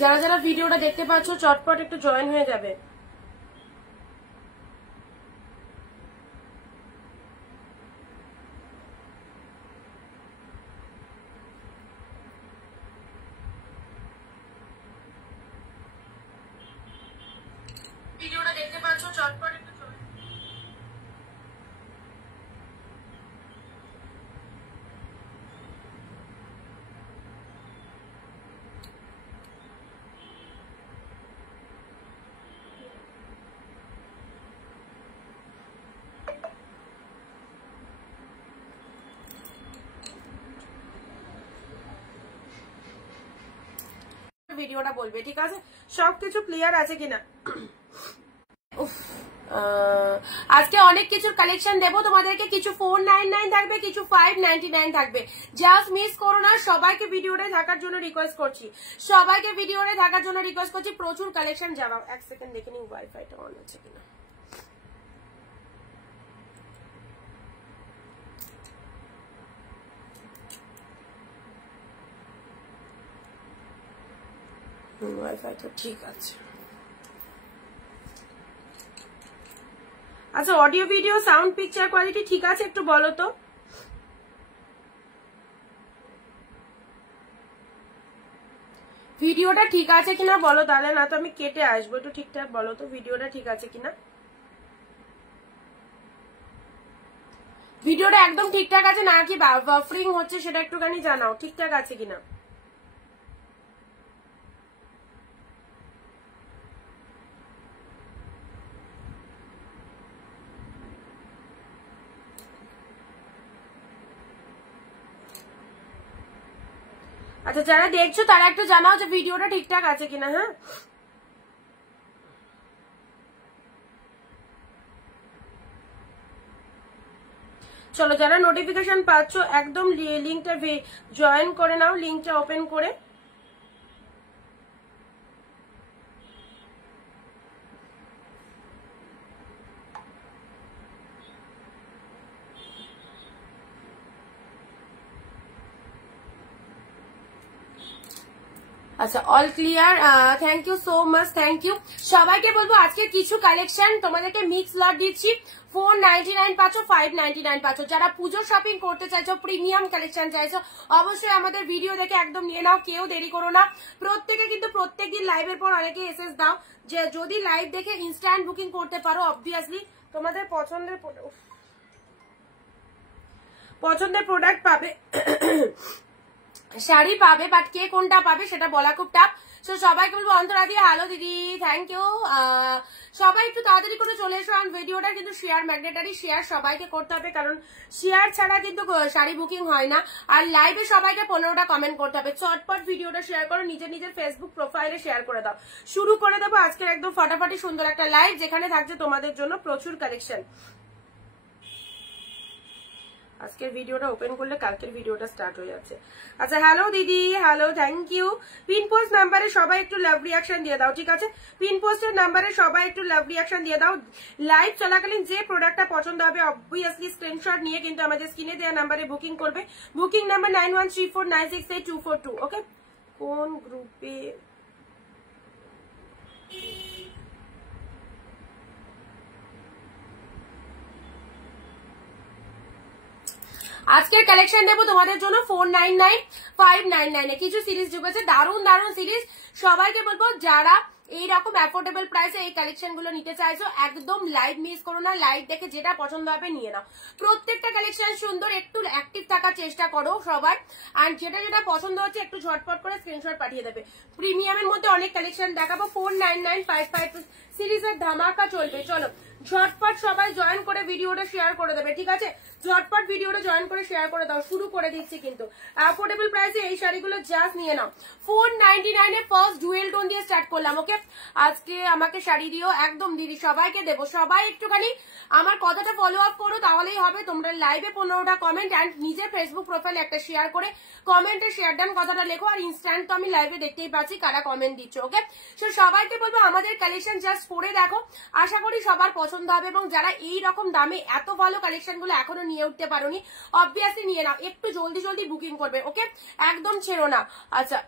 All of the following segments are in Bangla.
যারা যারা ভিডিওটা দেখতে পাচ্ছ চটপট একটু জয়েন হয়ে যাবে। ভিডিওটা দেখতে পাচ্ছ চটপট একটু ভিডিওটা বলবে, ঠিক আছে? সবকিছু ক্লিয়ার আছে কিনা। আজকে অনেক কিছুর কালেকশন দেবো তোমাদেরকে, কিছু 499 থাকবে, কিছু 599 থাকবে। জাস্ট মিস করো না। সবাইকে ভিডিওতে থাকার জন্য রিকোয়েস্ট করছি, সবাইকে ভিডিওতে থাকার জন্য রিকোয়েস্ট করছি। প্রচুর কালেকশন যাবা। এক সেকেন্ড দেখে নিই ওয়াইফাইটা অন আছে কিনা। ওয়াইফাই তো ঠিক আছে। আচ্ছা, audio video sound picture quality ঠিক আছে? একটু বলো তো। ভিডিওটা ঠিক আছে কিনা বলো তাহলে, না তো আমি কেটে আসবো। একটু ঠিকঠাক বলো তো ভিডিওটা ঠিক আছে কিনা। ভিডিওটা একদম ঠিকঠাক আছে নাকি বাফারিং হচ্ছে সেটা একটুখানি জানাও, ঠিকঠাক আছে কিনা। আচ্ছা, যারা দেখছো তারা একটু জানাও যে ভিডিওটা ঠিকঠাক আছে কিনা। হ্যাঁ, চলো যারা নোটিফিকেশন পাচ্ছ একদম লিঙ্কটা জয়েন করে নাও, লিঙ্কটা ওপেন করে। আচ্ছা, all clear, thank you so much, thank you. সবাইকে বলবো আজকে কিছু কালেকশন তোমাদেরকে মিক্স লট দিচ্ছি। 499 পাচ্ছ, 599 পাচ্ছ। যারা পুজো শপিং করতে চাইছো, প্রিমিয়াম কালেকশন চাইছো, অবশ্যই আমাদের ভিডিও দেখে একদম নিয়ে নাও, কেউ দেরি করো না। প্রত্যেকে কিন্তু প্রত্যেকদিন লাইভের পর অনেকে এসএস দাও যে যদি লাইভ দেখে ইনস্ট্যান্ট বুকিং করতে পারো, অবভিয়াসলি তোমাদের পছন্দের প্রোডাক্ট পাবে, শাড়ি পাবে, বাট কে কোনটা পাবে সেটা বলা খুব টাফ। সো সবাইকে বলবো অন্তরা দিয়ে হ্যালো দিদি, থ্যাংক ইউ। সবাই একটু তাড়াতাড়ি করে চলে এসো। আর ভিডিওটা কিন্তু শেয়ার ম্যাগনেটারি, শেয়ার সবাইকে করতে হবে, কারণ শেয়ার ছাড়া কিন্তু শাড়ি বুকিং হয় না। আর লাইভে সবাইকে 15টা কমেন্ট করতে হবে। চটপট ভিডিওটা শেয়ার করো, নিজের নিজের ফেসবুক প্রোফাইলে শেয়ার করে দাও। শুরু করে দেবো আজকের একদম ফাটাফাটি সুন্দর একটা লাইভ, যেখানে থাকছে তোমাদের জন্য প্রচুর কালেকশন। আজকের ভিডিওটা ওপেন করলে কালকের ভিডিওটা স্টার্ট হয়ে যাচ্ছে। আচ্ছা, হ্যালো দিদি, hello, thank you. Pin post নাম্বারে সবাই একটু লাভ রিয়াকশন দিয়ে দাও, ঠিক আছে? পিন পোস্টের নাম্বারে সবাই একটু লাভ রিয়াকশন দিয়ে দাও। লাইভ চলাকালীন যে প্রোডাক্টটা পছন্দ হবে অবভিয়াসলি স্ক্রিনশট নিয়ে কিন্তু আমাদের স্ক্রিনে দেওয়া নাম্বারে বুকিং করবে। Booking number 9134968242। ওকে, কোন গ্রুপে আজকের কালেকশন দেবো তোমাদের জন্য 499 599 কিছু সিরিজ ঢুকেছে, দারুণ দারুণ সিরিজ। সবাইকে বলবো যারা এইরকম অ্যাফোর্ডেবল প্রাইসে এই কালেকশন গুলো নিতে চাইছো একদম লাইভ মিস করো না। লাইভ দেখে যেটা পছন্দ হবে নিয়ে নাও। প্রত্যেকটা কালেকশন সুন্দর, একটু অ্যাক্টিভ থাকার চেষ্টা করো সবার। আর যেটা যেটা পছন্দ হচ্ছে একটু ঝটপট করে স্ক্রিনশট পাঠিয়ে দেবে। প্রিমিয়ামের মধ্যে অনেক কালেকশন দেখাবো। 499 555 সিরিজের ধামাকা চলবে। চলো ঝটপট সবাই জয়েন করে ভিডিওটা শেয়ার করে দেবে, ঠিক আছে? ঝটপট ভিডিওটা জয়েন করে শেয়ার করে দাও। শুরু করে দিচ্ছি কিন্তু অ্যাফোর্ডেবল প্রাইসে এই শাড়িগুলো জাস্ট নিয়ে নাও। 499 এ ফার্স্ট ডুয়েল টোন দিয়ে স্টার্ট করলাম। ওকে, আজকে আমাকে শাড়ি দিও একদম দিদি, সবাইকে দেবো। সবাই একটুখানি আমার কথাটা ফলো আপ করো, তাহলেই হবে। তোমরা লাইভে 15টা কমেন্ট অ্যান্ড নিজের ফেসবুক প্রোফাইলে একটা শেয়ার করে কমেন্টে শেয়ার ডান কথাটা লেখো। আর ইনস্ট্যান্ট তো আমি লাইভে দেখতেই পাচ্ছি কারা কমেন্ট দিচ্ছ। ওকে, সো সবাইকে বলবো আমাদের কালেকশন জাস্ট পরে দেখো, আশা করি সবার পছন্দ হবে। এবং যারা এই রকম দামে এত ভালো কালেকশন গুলো এখনো নিয়ে উঠতে পারোনি, অবভিয়াসলি নিয়ে নাও। একটু জলদি জলদি বুকিং করবে। ওকে, একদম ছেড়ো না। আচ্ছা,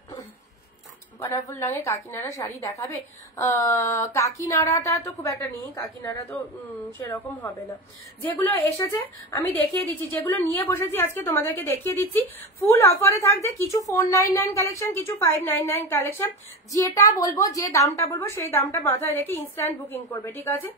কালারফুল রঙের কাকিনাড়া শাড়ি দেখাবে। কাকিনাড়াটা তো খুব একটা নেই, কাকিনাড়া তো সেরকম হবে না। যেগুলো এসেছে আমি দেখিয়ে দিচ্ছি, যেগুলো নিয়ে বসেছি আজকে তোমাদেরকে দেখিয়ে দিচ্ছি। ফুল অফারে থাকছে, কিছু 499 কালেকশন, কিছু 599 কালেকশন। যেটা বলবো, যে দামটা বলবো সেই দামটা মাথায় রেখে ইনস্ট্যান্ট বুকিং করবে, ঠিক আছে?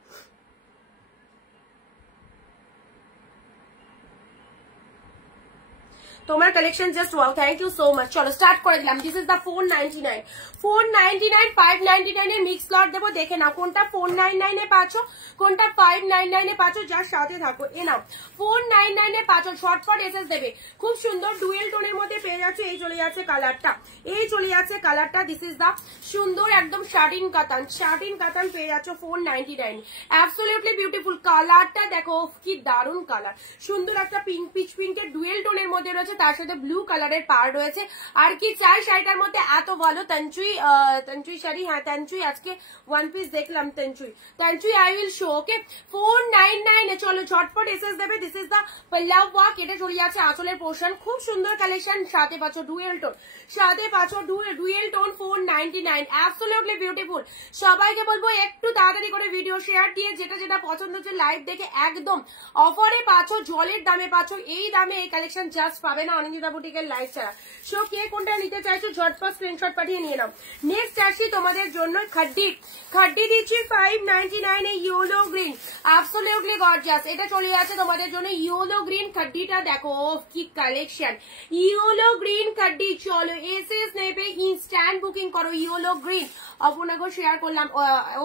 তোমার collection just wow, thank you so much. চলো স্টার্ট করে দিলাম। দিস ইজ দা 499, 499, 599 এর মিক্স লট দেবো, দেখে নাও কোনটা 499 এ পাচ্ছ, কোনটা 599 এ পাচ্ছ, যার সাথে থাকো। এ নাও 499 এ পাচ্ছ, শর্টকাট এসএস দেবে, খুব সুন্দর ডুয়েল টোনের মধ্যে পেয়ে যাচ্ছে। এই চলে যাচ্ছে কালারটা, এই চলে যাচ্ছে কালারটা। দিস ইজ দা সুন্দর একদম শাটিন কাতান, শাটিন কাতান পেয়ে যাচ্ছ 499। অ্যাবসলিউটলি বিউটিফুল কালারটা দেখো, কি দারুণ কালার, সুন্দর একটা পিঙ্ক পিচ পিঙ্কের ডুয়েল টোনের মধ্যে রয়েছে, তার সাথে ব্লু কালারের পার রয়েছে। আর কি চাই শাড়িটার মধ্যে, এত ভালো তঞ্চুই শাড়ি। হ্যাঁ তঞ্চুই, আজকে ওয়ান পিস দেখলাম তঞ্চুই আই উইল শো। ওকে 499 এ চলো ঝটপট এসএস দেবে। দিস ইজ দা পল্লাভ ওয়ার্ক, এটা চলে যাচ্ছে আঁচলের পোর্শন, খুব সুন্দর কালেকশন, সাথে পাচ্ছ ডুয়েল টোন, সাথে পাচ্ছ ডুয়েল টোন 499, অ্যাবসলিউটলি বিউটিফুল। সবাইকে বলবো একটু তাড়াতাড়ি করে ভিডিও শেয়ার দিয়ে যেটা যেটা পছন্দ হচ্ছে লাইভ দেখে একদম অফারে পাচ্ছ, জলের দামে পাচ্ছ। এই দামে এই কালেকশন জাস্ট পাবে না অনিন্দিতা বুটিকের লাইভ ছাড়া। সো কে কোনটা নিতে চাইছো ঝটপট স্ক্রিনশট পাঠিয়ে নিয়ে নাও। নেক্সট আসি তোমাদের জন্য খাড্ডি দিচ্ছি 599 এ ইয়েলো গ্রিন, অ্যাবসলিউটলি গর্জিয়াস। এটা চলে যাচ্ছে তোমাদের জন্য ইয়েলো গ্রিন খাড্ডিটা, দেখো কি কালেকশন, ইয়েলো গ্রিন খাড্ডি। চলো এসএস নেবে, ইনস্ট্যান্ট বুকিং করো। ইয়েলো গ্রিন আপনাকে শেয়ার করলাম,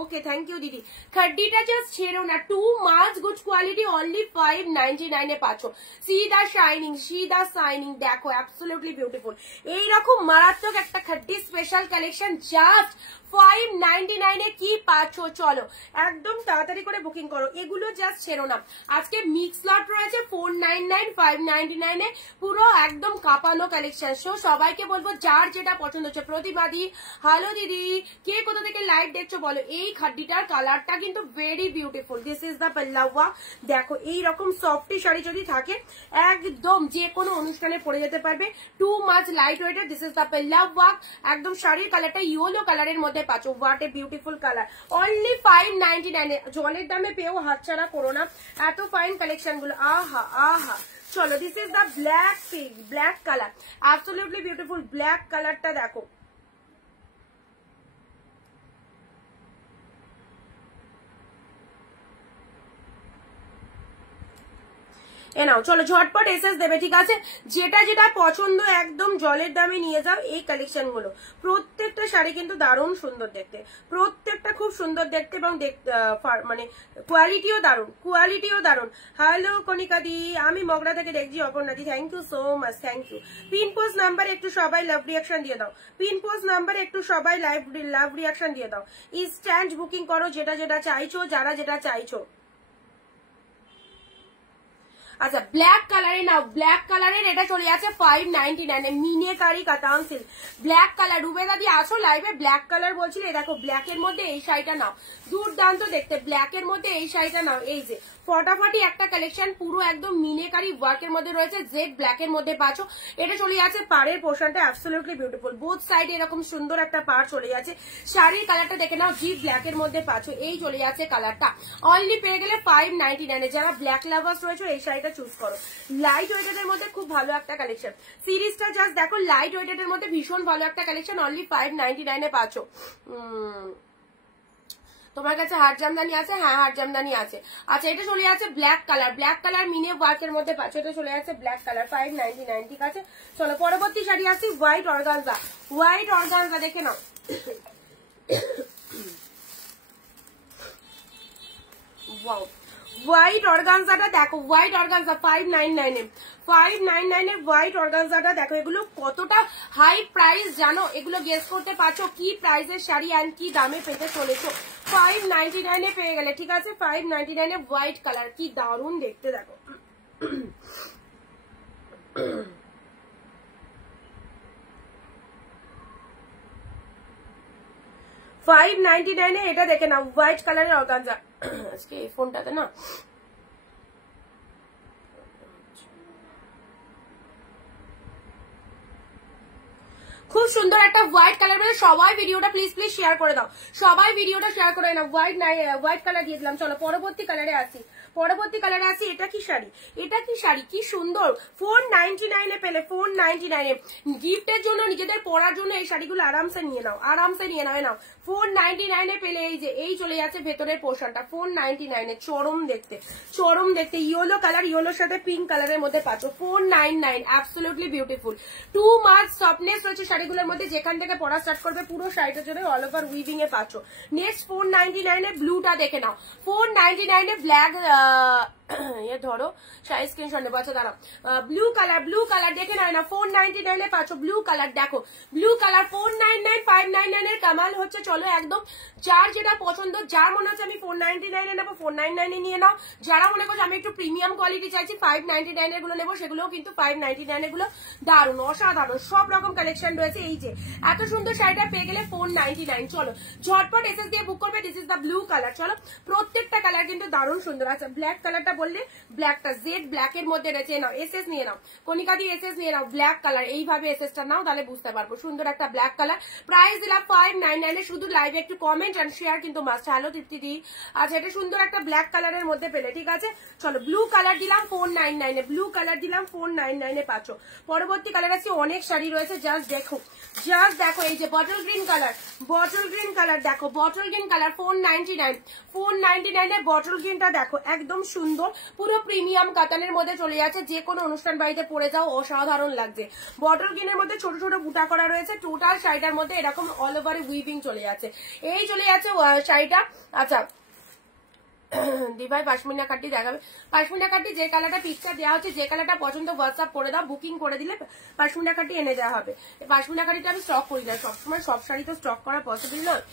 ওকে থ্যাংক ইউ দিদি। খাড্ডিটা জাস্ট ছেড়ো না, 2 মাস গুড কোয়ালিটি, অনলি 599 এ পাচ্ছ। সি দা শাইনিং, দেখো অ্যাবসলিউটলি বিউটিফুল। এইরকম মারাত্মক একটা খাড্ডি স্পেশাল কালেকশন জাস্ট 599 এ কি পাচ্ছ। চলো একদম তাড়াতাড়ি করে বুকিং করো, এগুলো জাস্ট ছেড়ো না। আজকে মিক্স লট রয়েছে 499, 599 এ, পুরো একদম কাঁপানো কালেকশন। সো সবাইকে বলবো যার যেটা পছন্দ হচ্ছে। প্রতিবাদী হ্যালো দিদি, কে কোথা থেকে লাইভ দেখছো বলো। এই খাড্ডিটার কালারটা কিন্তু very beautiful. This is the পাল্লাওয়া, দেখো এইরকম সফটি শাড়ি যদি থাকে একদম যে কোনো অনুষ্ঠানে পরে যেতে পারবে, 2 মাচ লাইট ওয়েটের। দিস ইজ দা পাল্লাওয়া, একদম শাড়ির কালারটা ইয়েলো কালারের মধ্যে পাচ্ছ। What a beautiful colour, only 599 এ। জলের দামে পেয়েও হাতছাড়া করো না, এত ফাইন কালেকশন গুলো, আহা আহা। চলো this is the black pink, black colour, absolutely beautiful black কালারটা দেখো। এ নাও চলো ঝটপট এসএস দেবে, ঠিক আছে? যেটা যেটা পছন্দ একদম জলের দামে নিয়ে যাও এই কালেকশন গুলো। প্রত্যেকটা শাড়ি কিন্তু দারুণ সুন্দর দেখতে, প্রত্যেকটা খুব সুন্দর দেখতে, এবং মানে কোয়ালিটিও দারুণ। হ্যালো কনিকা দি, আমি মগরা থেকে দেখছি। অপর্ণা দি thank you so much, thank you. Pin post নাম্বারে একটু সবাই লাভ রিয়াকশন দিয়ে দাও, পিন পোস্ট নাম্বারে একটু সবাই লাভ রিয়াকশন দিয়ে দাও। ইনস্ট্যান্ট বুকিং করো যেটা যেটা চাইছো, যারা যেটা চাইছো। আচ্ছা ব্ল্যাক কালারে নাও, ব্ল্যাক কালারের এটা চলে যাচ্ছে 599 এ, মিনেকারি কাতান সিল্ক ব্ল্যাক কালার। রুবেদা দি আসো লাইভে, ব্ল্যাক কালার বলছিলে, দেখো ব্ল্যাকের মধ্যে এই শাড়িটা নাও, দুর্দান্ত দেখতে। ব্ল্যাকের মধ্যে এই শাড়িটা নাও, এই যে ফটাফটি একটা কালেকশন, পুরো একদম মিনেকারি ওয়ার্কের মধ্যে রয়েছে, জেড ব্ল্যাকের মধ্যে পাচ্ছো। এটা চলে যাচ্ছে পাড়ের পোর্শনটা, অ্যাবসলিউটলি বিউটিফুল। বোথ সাইডে এরকম সুন্দর একটা পাড় চলে যাচ্ছে। শাড়ির কালারটা দেখে নাও, জিপ ব্ল্যাকের মধ্যে পাচ্ছো। এই চলে যাচ্ছে কালারটা, অনলি পেয়ে গেলে 599 এ। যারা ব্ল্যাক লাভার্স রয়েছে এই শাড়িটা চুজ করো। লাইট ওয়েটেড এর মধ্যে খুব ভালো একটা কালেকশন, সিরিজটা জাস্ট দেখো, লাইট ওয়েটেড এর মধ্যে ভীষণ ভালো একটা কালেকশন, অনলি 599 এ পাচ্ছো। তোমার কাছে হাট জামদানি আছে? হ্যাঁ হাট জামদানি আছে। আচ্ছা এটা চলে যাচ্ছে ব্ল্যাক কালার, ব্ল্যাক কালার মিনে ওয়ার্কের মধ্যে পাচ্ছ। এটা চলে যাচ্ছে ব্ল্যাক কালার 599, ঠিক আছে? চলো পরবর্তী শাড়ি আসছি, হোয়াইট অর্গানজা। হোয়াইট অর্গানজা দেখে নাও, ওয়াও হোয়াইট অর্গানজাটা দেখো, হোয়াইট অর্গানজা 599 এ, 599 এ হোয়াইট অর্গানজাটা দেখো। এগুলো কতটা হাই প্রাইস জানো, এগুলো গেস করতে পারছো কি প্রাইসের শাড়ি অ্যান্ড কি দামে পেতে চলেছো। 599 এ পেয়ে গেলে, ঠিক আছে? 599 এ হোয়াইট কালার, কি দারুণ দেখতে দেখো। $599 এ এটা দেখে নাও, হোয়াইট কালারের অর্গানজা। আজকে এই ফোনটাতে না খুব খুব সুন্দর একটা হোয়াইট কালার মানে সবাই ভিডিওটা প্লিজ শেয়ার করে দাও, সবাই ভিডিওটা শেয়ার করে নাও। হোয়াইট কালার দিয়ে দিলাম। চলো পরবর্তী কালারে আসি, এটা কি শাড়ি, কি সুন্দর 499 এ পেলে, 499 এ গিফটের জন্য, নিজেদের পরার জন্য এই শাড়িগুলো আরামসে নিয়ে নাও, নাও 499 এ পেলে। এই যে এই চলে যাচ্ছে ভেতরের পোর্শনটা 499 এ, চরম দেখতে ইয়েলো কালার, ইয়েলোর সাথে পিঙ্ক কালারের মধ্যে পাচ্ছ 499, absolutely beautiful. Too much softness রয়েছে শাড়িগুলোর মধ্যে, যেখান থেকে পরা স্টার্ট করবে পুরো শাড়িটা জুড়ে অল ওভার উইভিং এ পাচ্ছ। নেক্সট 499 এ ব্লুটা দেখে নাও, 499 এ ব্ল্যাক ধরো স্ক্রিনশট নেবো। আচ্ছা দাঁড়াও, ব্লু কালার দেখে নাও না, 499 এ পাচ্ছ ব্লু কালার। দেখো ব্লু কালার 499, 599 এর কামাল হচ্ছে। চলো একদম যার যেটা পছন্দ, যার মনে হচ্ছে আমি 499 এ নেবো 499 এ নিয়ে নাও। যারা মনে করছে আমি একটু প্রিমিয়াম কোয়ালিটি চাইছি 599 এর গুলো নেবো, সেগুলোও কিন্তু 599 এর গুলো দারুণ অসাধারণ সব রকম কালেকশন রয়েছে। এই যে এত সুন্দর শাড়িটা পেয়ে গেলে 499। চলো ঝটপট এসএস দিয়ে বুক করবে। This is the blue colour. চলো প্রত্যেকটা কালার কিন্তু দারুণ সুন্দর। আচ্ছা ব্ল্যাক কালারটা বললে, ব্ল্যাকটা জেড ব্ল্যাক এর মধ্যে রয়েছে, নাও এসএস নিয়ে নাও, কণিকা দিয়ে এসএস নিয়ে নাও। ব্ল্যাক কালার এইভাবে এসএসটা নাও, তাহলে বুঝতে পারবো। সুন্দর একটা ব্ল্যাক কালার, প্রাইস দিলাম 599 এ। শুধু লাইভে একটু কমেন্ট এন্ড শেয়ার কিন্তু মাস্ট। হ্যালো তৃপ্তি দি। আচ্ছা এটা সুন্দর একটা ব্ল্যাক কালারের মধ্যে পেলে, ঠিক আছে। চলো ব্লু কালার দিলাম 499 এ, ব্লু কালার দিলাম 499 এ পাচ্ছ। পরবর্তী কালার আছে, অনেক শাড়ি রয়েছে, জাস্ট দেখো এই যে বটল গ্রিন কালার দেখো, বটল গ্রিন কালার 499 এ বটল গ্রিনটা দেখো, একদম সুন্দর পুরো প্রিমিয়াম কাতানের মধ্যে চলে যাচ্ছে। যে কোনো অনুষ্ঠান বাড়িতে পরে যাও অসাধারণ লাগছে। বটল গ্রিনের মধ্যে ছোট ছোট বুটা করা রয়েছে, টোটাল শাড়িটার মধ্যে এরকম অল ওভার উইভিং চলে যাচ্ছে। এই চলে যাচ্ছে শাড়িটা। আচ্ছা দিভাই পাশমিনা কাটি দেখাবে, পাশমিনা কাটি যে কালারটা পিকচার দেওয়া হচ্ছে, যে কালারটা পছন্দ হোয়াটসঅ্যাপ করে দাও, বুকিং করে দিলে পাশমিনা কাটি এনে দেওয়া হবে। পাশমিনা কাটিটা আমি স্টক করি না সবসময়, সব শাড়ি তো স্টক করা পসিবল নয়।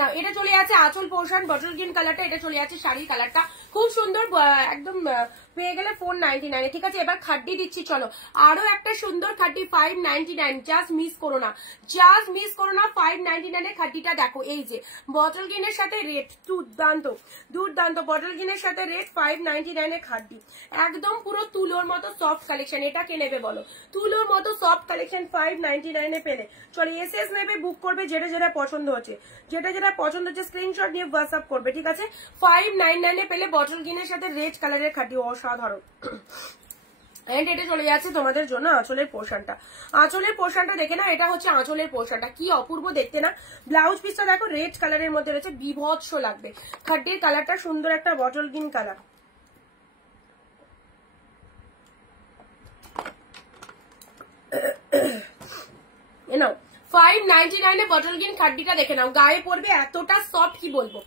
না এটা চলে যাচ্ছে আঁচল পোর্শন, বটল গ্রিন কালারটা, এটা চলে যাচ্ছে শাড়ির কালারটা, খুব সুন্দর একদম পেয়ে গেলে 499 ঠিক আছে। এবার খাড্ডি দিচ্ছি, চলো আরো একটা সুন্দর খাড্ডি 599, জাস্ট মিস করো না 599 এর খাড্ডিটা দেখো। এই যে বটল গ্রিনের সাথে রেড, দুর্দান্ত বটল গ্রিনের সাথে রেড, 599 এর খাড্ডি, একদম পুরো তুলোর মতো সফট কালেকশন। এটা কে নেবে বলো, তুলোর মতো সফট কালেকশন 599 এ পেলে। চলো এসএস নেবে, বুক করবে, যেটা পছন্দ হচ্ছে, স্ক্রিনশট নিয়ে হোয়াটসঅ্যাপ করবে, ঠিক আছে। 599 এ পেলে বটল গ্রিনের সাথে রেড কালারের খাড্ডি, অসাধারণ। এন্ড এটা চলে যাচ্ছে তোমাদের জন্য আঁচলের পোর্শনটা দেখে না, এটা হচ্ছে আঁচলের পোর্শনটা, কি অপূর্ব দেখতে না। ব্লাউজ পিসটা দেখো রেড কালারের মধ্যে রয়েছে, বিভৎস লাগবে। খাড্ডির কালারটা সুন্দর একটা বটল গ্রিন কালার। নাও 599 এ বটল গ্রিন খাড্ডিটা দেখে নাও, গায়ে পড়বে এতটা সফট কি বলবো,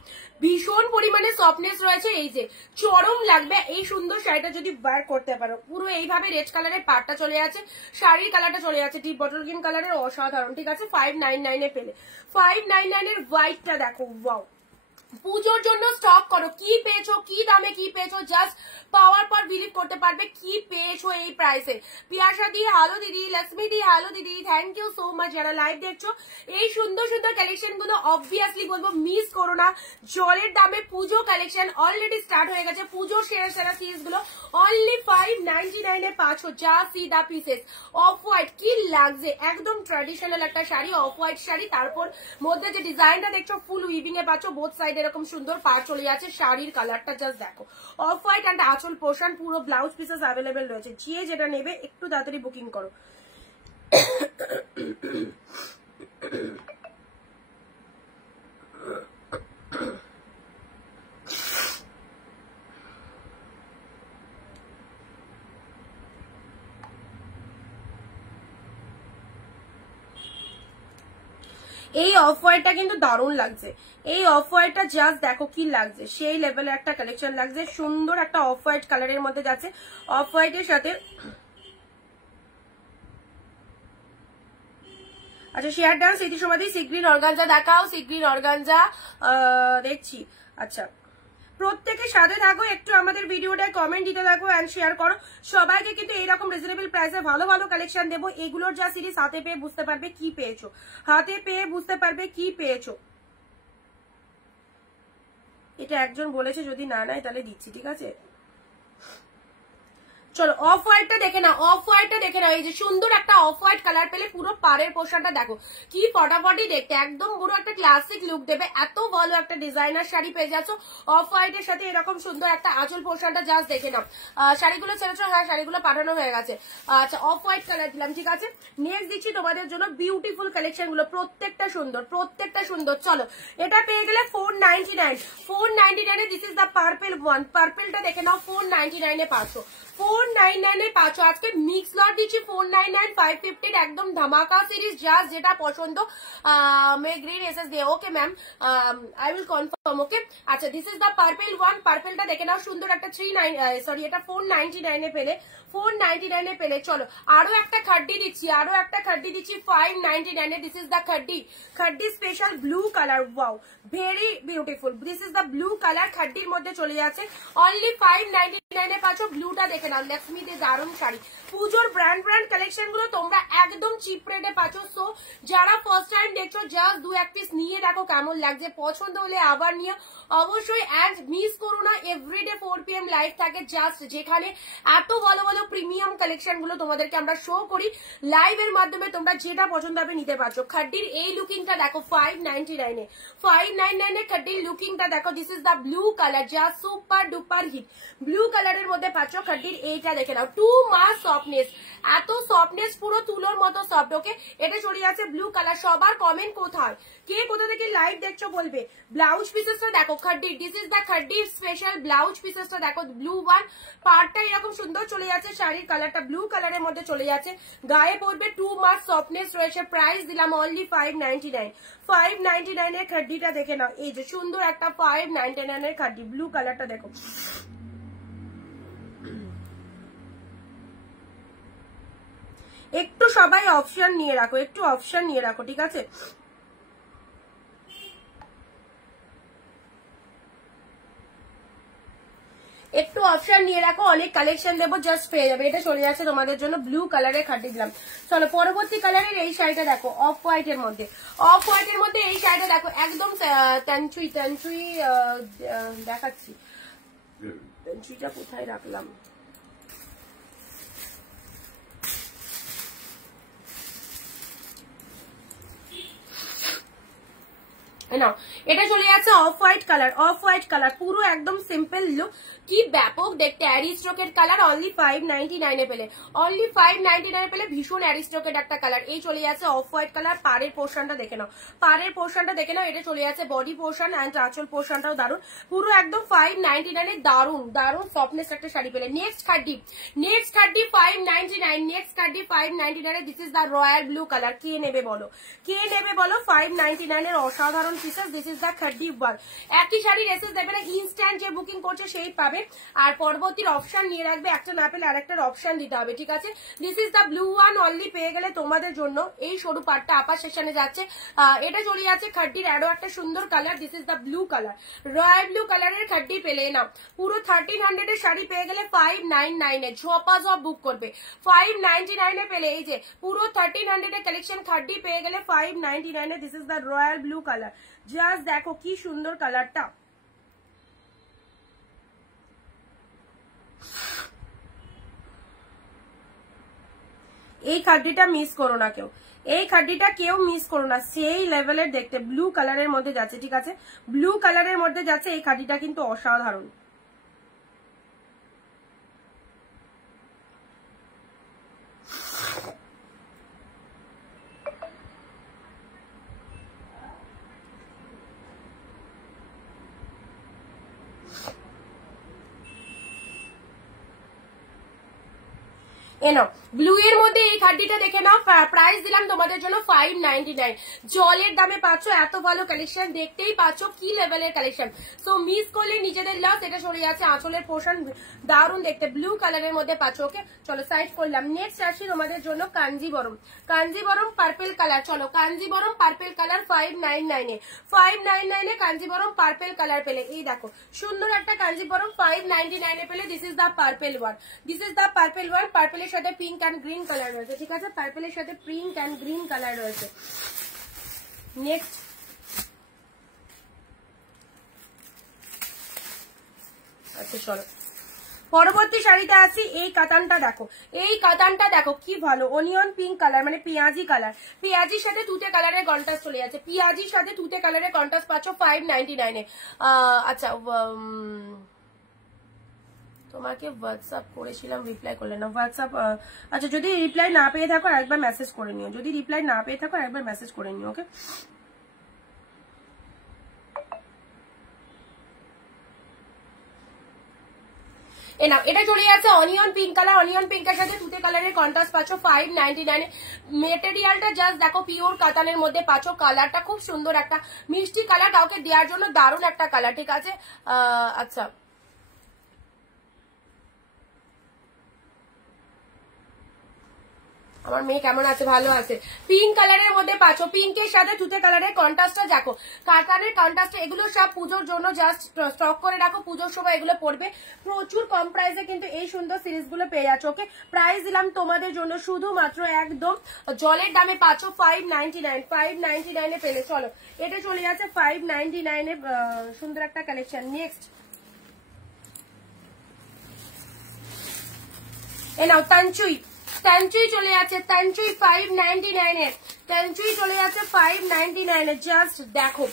ভীষণ পরিমাণে সফটনেস রয়েছে। এই যে চরম লাগবে এই সুন্দর শাড়িটা যদি বার করতে পারো। পুরো এইভাবে রেড কালারের পাটটা চলে যাচ্ছে, শাড়ির কালারটা চলে যাচ্ছে ডিপ বটল গ্রিন কালারের, অসাধারণ, ঠিক আছে। 599 এ পেলে। 599 এর হোয়াইটটা দেখো, ওয়াও, পুজোর জন্য স্টক করো। কি পেয়েছো, কি দামে কি পেয়েছো, জাস্ট পাওয়ার পর বিলিভ করতে পারবে কি পেয়েছো এই প্রাইসে। পিয়াসা দি হ্যালো দিদি, লক্ষ্মী দি হ্যালো দিদি, থ্যাংক ইউ সো মাচ যারা লাইভ দেখছো। এই সুন্দর সুন্দর কালেকশন গুলো অবভিয়াসলি বলবো মিস করো না। জলের দামে পুজো কালেকশন অলরেডি স্টার্ট হয়ে গেছে, পুজোর সেরা সিরিজ গুলো অনলি 599 এ পাচ্ছো। যা সি দা পিসেস অফ হোয়াইট, কি লাগছে, একদম ট্র্যাডিশনাল একটা শাড়ি, অফ হোয়াইট শাড়ি, তারপর মধ্যে যে ডিজাইনটা দেখছো ফুল উইভিং এ পাচ্ছো, বোথ সাইড এরকম সুন্দর পার চলে যাচ্ছে। শাড়ির কালারটা জাস্ট দেখো, অফ হোয়াইট অ্যান্ড আঁচল পোর্শন, পুরো ব্লাউজ পিসেস অ্যাভেলেবেল রয়েছে। যে যেটা নেবে একটু তাড়াতাড়ি বুকিং করো। এই অফ হোয়াইটটা কিন্তু দারুণ লাগছে, এই অফ হোয়াইটটা জাস্ট দেখো কি লাগছে, সেই লেভেলের একটা কালেকশন লাগছে। সুন্দর একটা অফ হোয়াইট কালারের মধ্যে যাচ্ছে, অফ হোয়াইটের সাথে। আচ্ছা শেয়ার ডান স্মৃতি সমাধি, সিগ্রিন অর্গানজা দেখাও, সিগ্রিন অর্গানজা দেখছি। আচ্ছা প্রত্যেকে সাথে থাকো, একটু আমাদের ভিডিওটায় কমেন্ট দিতে থাকো এন্ড শেয়ার করো। সবাইকে কিন্তু এইরকম রিজনেবল প্রাইসে ভালো ভালো কালেকশন দেবো। এগুলোর যা সিরিজ হাতে পেয়ে বুঝতে পারবে কি পেয়েছো, এটা একজন বলেছে যদি না নেয় তাহলে দিচ্ছি, ঠিক আছে। চলো অফ হোয়াইটটা দেখে নাও, অফ হোয়াইটটা দেখে নাও। এই যে সুন্দর একটা অফ হোয়াইট কালার পেলে পুরো পাড়ের পোর্শনটা দেখো কি ফটাফটি দেখতে, একদম পুরো একটা ক্লাসিক লুক দেবে। এত ভালো একটা ডিজাইনার শাড়ি পেয়ে যাচ্ছ অফ হোয়াইটের সাথে, এরকম সুন্দর একটা আঁচল পোর্শনটা জাস্ট দেখে নাও। শাড়িগুলো ছেড়েছো? হ্যাঁ শাড়িগুলো পাঠানো হয়ে গেছে। আচ্ছা অফ হোয়াইট কালার দিলাম, ঠিক আছে। নেক্সট দিচ্ছি তোমাদের জন্য বিউটিফুল কালেকশন গুলো, প্রত্যেকটা সুন্দর, প্রত্যেকটা সুন্দর। চলো এটা পেয়ে গেলে 499, 499 this is the purple one. পার্পলটা দেখে নাও 499 পাচ্ছ, 499 পাচ্ছ। আজকে মিক্স লট দিচ্ছি 499, 550 একদম ধামাকা সিরিজ, জাস্ট যেটা পছন্দ মে গ্রিন এসএস দিয়ে। Okay ma'am, I will confirm. Okay আচ্ছা this is the purple one. পার্পলটা দেখে নাও সুন্দর একটা 499 পেলে, 499 পেলে। চলো আরো একটা খাড্ডি দিচ্ছি, আরো একটা খাড্ডি দিচ্ছি 599। দিস ইজ দা খাড্ডি, খাড্ডি special blue colour. Wow very beautiful, this is the blue colour, খাড্ডির মধ্যে চলে যাচ্ছে। অনলি 599 পাচ্ছ। ব্লুটা দেখে নাও, লক্ষ্মী দে দারুণ শাড়ি। পুজোর ব্র্যান্ড কালেকশন গুলো তোমরা একদম চিপ রেটে পাচ্ছ। সো যারা ফার্স্ট টাইম দেখছো জাস্ট 2-1 পিস নিয়ে দেখো কেমন লাগছে, পছন্দ হলে আবার নিয়ে অবশ্যই। অ্যান্ড মিস করো না এভরিডে 4 PM লাইভ থাকে, জাস্ট যেখানে এত ভালো ভালো প্রিমিয়াম কালেকশন গুলো তোমাদেরকে আমরা শো করি লাইভের মাধ্যমে। তোমরা যেটা পছন্দ হবে নিতে পারছো। খাড্ডির এই লুকিংটা দেখো 599 599 খাড্ডির লুকিংটা দেখো। This is the blue colour, just super duper hit blue কালারের মধ্যে পাচ্ছ। খাড্ডির এইটা দেখে নাও, টু মাস সফটনেস, এত সফটনেস পুরো তুলোর মতো সফট। ওকে এটা চলে যাচ্ছে ব্লু কালার। সবার কমেন্ট কোথায়, কে কোথা থেকে লাইভ দেখছো বলবে। ব্লাউজ পিসেসটা দেখো খাড্ডির, দিস ইজ দা খাড্ডির স্পেশাল ব্লাউজ পিসেসটা দেখো, ব্লু ওয়ান। পার্টটা এরকম সুন্দর চলে যাচ্ছে, শাড়ির কালারটা ব্লু কালারের মধ্যে চলে যাচ্ছে, গায়ে পড়বে, 2 মাস সফটনেস রয়েছে। প্রাইস দিলাম অনলি 599, 599 এর খাড্ডিটা দেখে নাও। এই যে সুন্দর একটা 599 এর খাড্ডি, ব্লু কালারটা দেখো। একটু সবাই অপশন নিয়ে রাখো, একটু অপশন নিয়ে রাখো, ঠিক আছে। একটু অপশন নিয়ে রাখো, অনেক কালেকশন দেবো, জাস্ট পেয়ে যাবে। এটা চলে যাচ্ছে তোমাদের জন্য ব্লু কালারের খাড্ডি দিলাম। চলো পরবর্তী কালারের এই শাড়িটা দেখো, অফ হোয়াইটের মধ্যে। অফ হোয়াইটের মধ্যে এই শাড়িটা দেখো, একদম ট্যানচুই দেখাচ্ছি। ট্যানচুইটা কোথায় রাখলাম, না এটা চলে যাচ্ছে of white colour, of white colour পুরো একদম সিম্পল লুক, কি ব্যাপক দেখতে। অ্যারিস্ট্রকেট কালার, অনলি 599 পেলে, অনলি 599 পেলে। ভীষণ অ্যারিস্ট্রকেট একটা কালার। এই চলে যাচ্ছে অফ হোয়াইট কালার। পাড়ের পোর্শনটা দেখে নাও, পাড়ের পোর্শনটা দেখে নাও। এটা চলে যাচ্ছে বডি পোর্শন অ্যান্ড আঁচল পোর্শনটাও দারুন, পুরো একদম 599 এর দারুন দারুন সফটনেস একটা শাড়ি পেলে। নেক্সট খাড্ডি, নেক্সট খাড্ডি 599, নেক্সট খাড্ডি 599। This is the royal blue colour. কে নেবে বলো, কে নেবে বলো। 599 এর অসাধারণ পিসেস। দিস ইজ দা খাড্ডি ওয়ান। একই শাড়ির এসএস দেবে না, ইনস্ট্যান্ট যে বুকিং করছে সেই পাবে। আর পরবর্তীর অপশন নিয়ে রাখবে, একটা না পেলে আরেকটার অপশন দিতে হবে, ঠিক আছে। This is the blue one, only পেয়ে গেলে তোমাদের জন্য। এই সরু পাটটা আপার সেকশনে যাচ্ছে, এটা চলে যাচ্ছে খাড্ডির আরো একটা সুন্দর কালার। This is the blue colour, royal blue কালারের খাড্ডি পেলে না। পুরো 1300 এর শাড়ি পেয়ে গেলে 599 এ ঝপাঝপ বুক করবে। 599 এ পেলে এই যে পুরো 1300 এর কালেকশন খাড্ডি পেয়ে গেলে 599 এ। This is the royal blue colour, just দেখো কি সুন্দর কালারটা। এই খাড্ডিটা মিস করো না কেউ, এই খাড্ডিটা কেউ মিস করো না, সেই লেভেলের দেখতে। ব্লু কালারের মধ্যে যাচ্ছে, ঠিক আছে, ব্লু কালারের মধ্যে যাচ্ছে। এই খাড্ডিটা কিন্তু অসাধারণ। এনো ব্লু এর মধ্যে এই খাড্ডিটা দেখে নাও। প্রাইস দিলাম তোমাদের জন্য 599। জলের দামে পাচ্ছ, এত ভালো কালেকশন, দেখতেই পাচ্ছ কি লেভেলের কালেকশন। সো মিস করলে নিজেদের লস। এটা সরে যাচ্ছে আঁচলের পোর্শন, দারুণ দেখতে, ব্লু কালারের মধ্যে পাচ্ছ। ওকে চলো সাইড করলাম। নেক্সট আসি তোমাদের জন্য কাঞ্জিবরম, কাঞ্জিবরম পার্পেল কালার। চলো কাঞ্জিবরম পার্পেল কালার 599 এ, 599 এ কাঞ্জিবরম পার্পেল কালার পেলে। এই দেখো সুন্দর একটা কাঞ্জিবরম 599 এ পেলে। This is the purple one, this is the purple one. পার্পেলের সাথে পিঙ্ক অ্যান্ড গ্রিন কালার রয়েছে, ঠিক আছে, পার্পেলের সাথে পিঙ্ক অ্যান্ড গ্রিন কালার রয়েছে। নেক্সট আচ্ছা চলো পরবর্তী শাড়িতে আসি, এই কাতানটা দেখো, এই কাতানটা দেখো কি ভালো, অনিয়ন পিঙ্ক কালার মানে পেঁয়াজি কালার, পেঁয়াজির সাথে তুতে কালারের কন্ট্রাস্ট চলে যাচ্ছে, পেঁয়াজির সাথে তুতে কালারের কন্ট্রাস্ট পাচ্ছ 599 এ। আচ্ছা তোমাকে হোয়াটসঅ্যাপ করেছিলাম, রিপ্লাই করলে না, হোয়াটসঅ্যাপ আচ্ছা যদি রিপ্লাই না পেয়ে থাকো একবার মেসেজ করে নিও, যদি রিপ্লাই না পেয়ে থাকো একবার মেসেজ করে নিও, ওকে। এটা চলে যাচ্ছে অনিয়ন পিঙ্ক কালার, অনিয়ন পিঙ্কের সাথে তুতে কালারের কন্ট্রাস্ট পাচ্ছ 599 এ। মেটেরিয়ালটা জাস্ট দেখো পিওর কাতানের মধ্যে পাচ্ছ, কালারটা খুব সুন্দর একটা মিষ্টি কালার, কাউকে দেওয়ার জন্য দারুণ একটা কালার, ঠিক আছে। আচ্ছা আমার মেয়ে কেমন আছে, ভালো আছে। পিঙ্ক কালারের মধ্যে পাচ্ছ, পিঙ্কের সাথে তুতে কালারের কন্ট্রাস্টটা দেখো, কাতানের কন্ট্রাস্ট, এগুলো সব পুজোর জন্য জাস্ট স্টক করে রাখো, পুজোর সময় এগুলো পড়বে, প্রচুর কম প্রাইসে কিন্তু এই সুন্দর সিরিজগুলো পেয়ে যাচ্ছ, ওকে। প্রাইস দিলাম তোমাদের জন্য শুধুমাত্র একদম জলের দামে পাচ্ছ 599, 599 এ পেলে। চলো এটা চলে যাচ্ছে 599 এ, সুন্দর একটা কালেকশন। নেক্সট নাও তানচুই, তানচুই চলে যাচ্ছে, তানচুই 599 এ, তানচুই চলে যাচ্ছে 599 এ। জাস্ট দেখো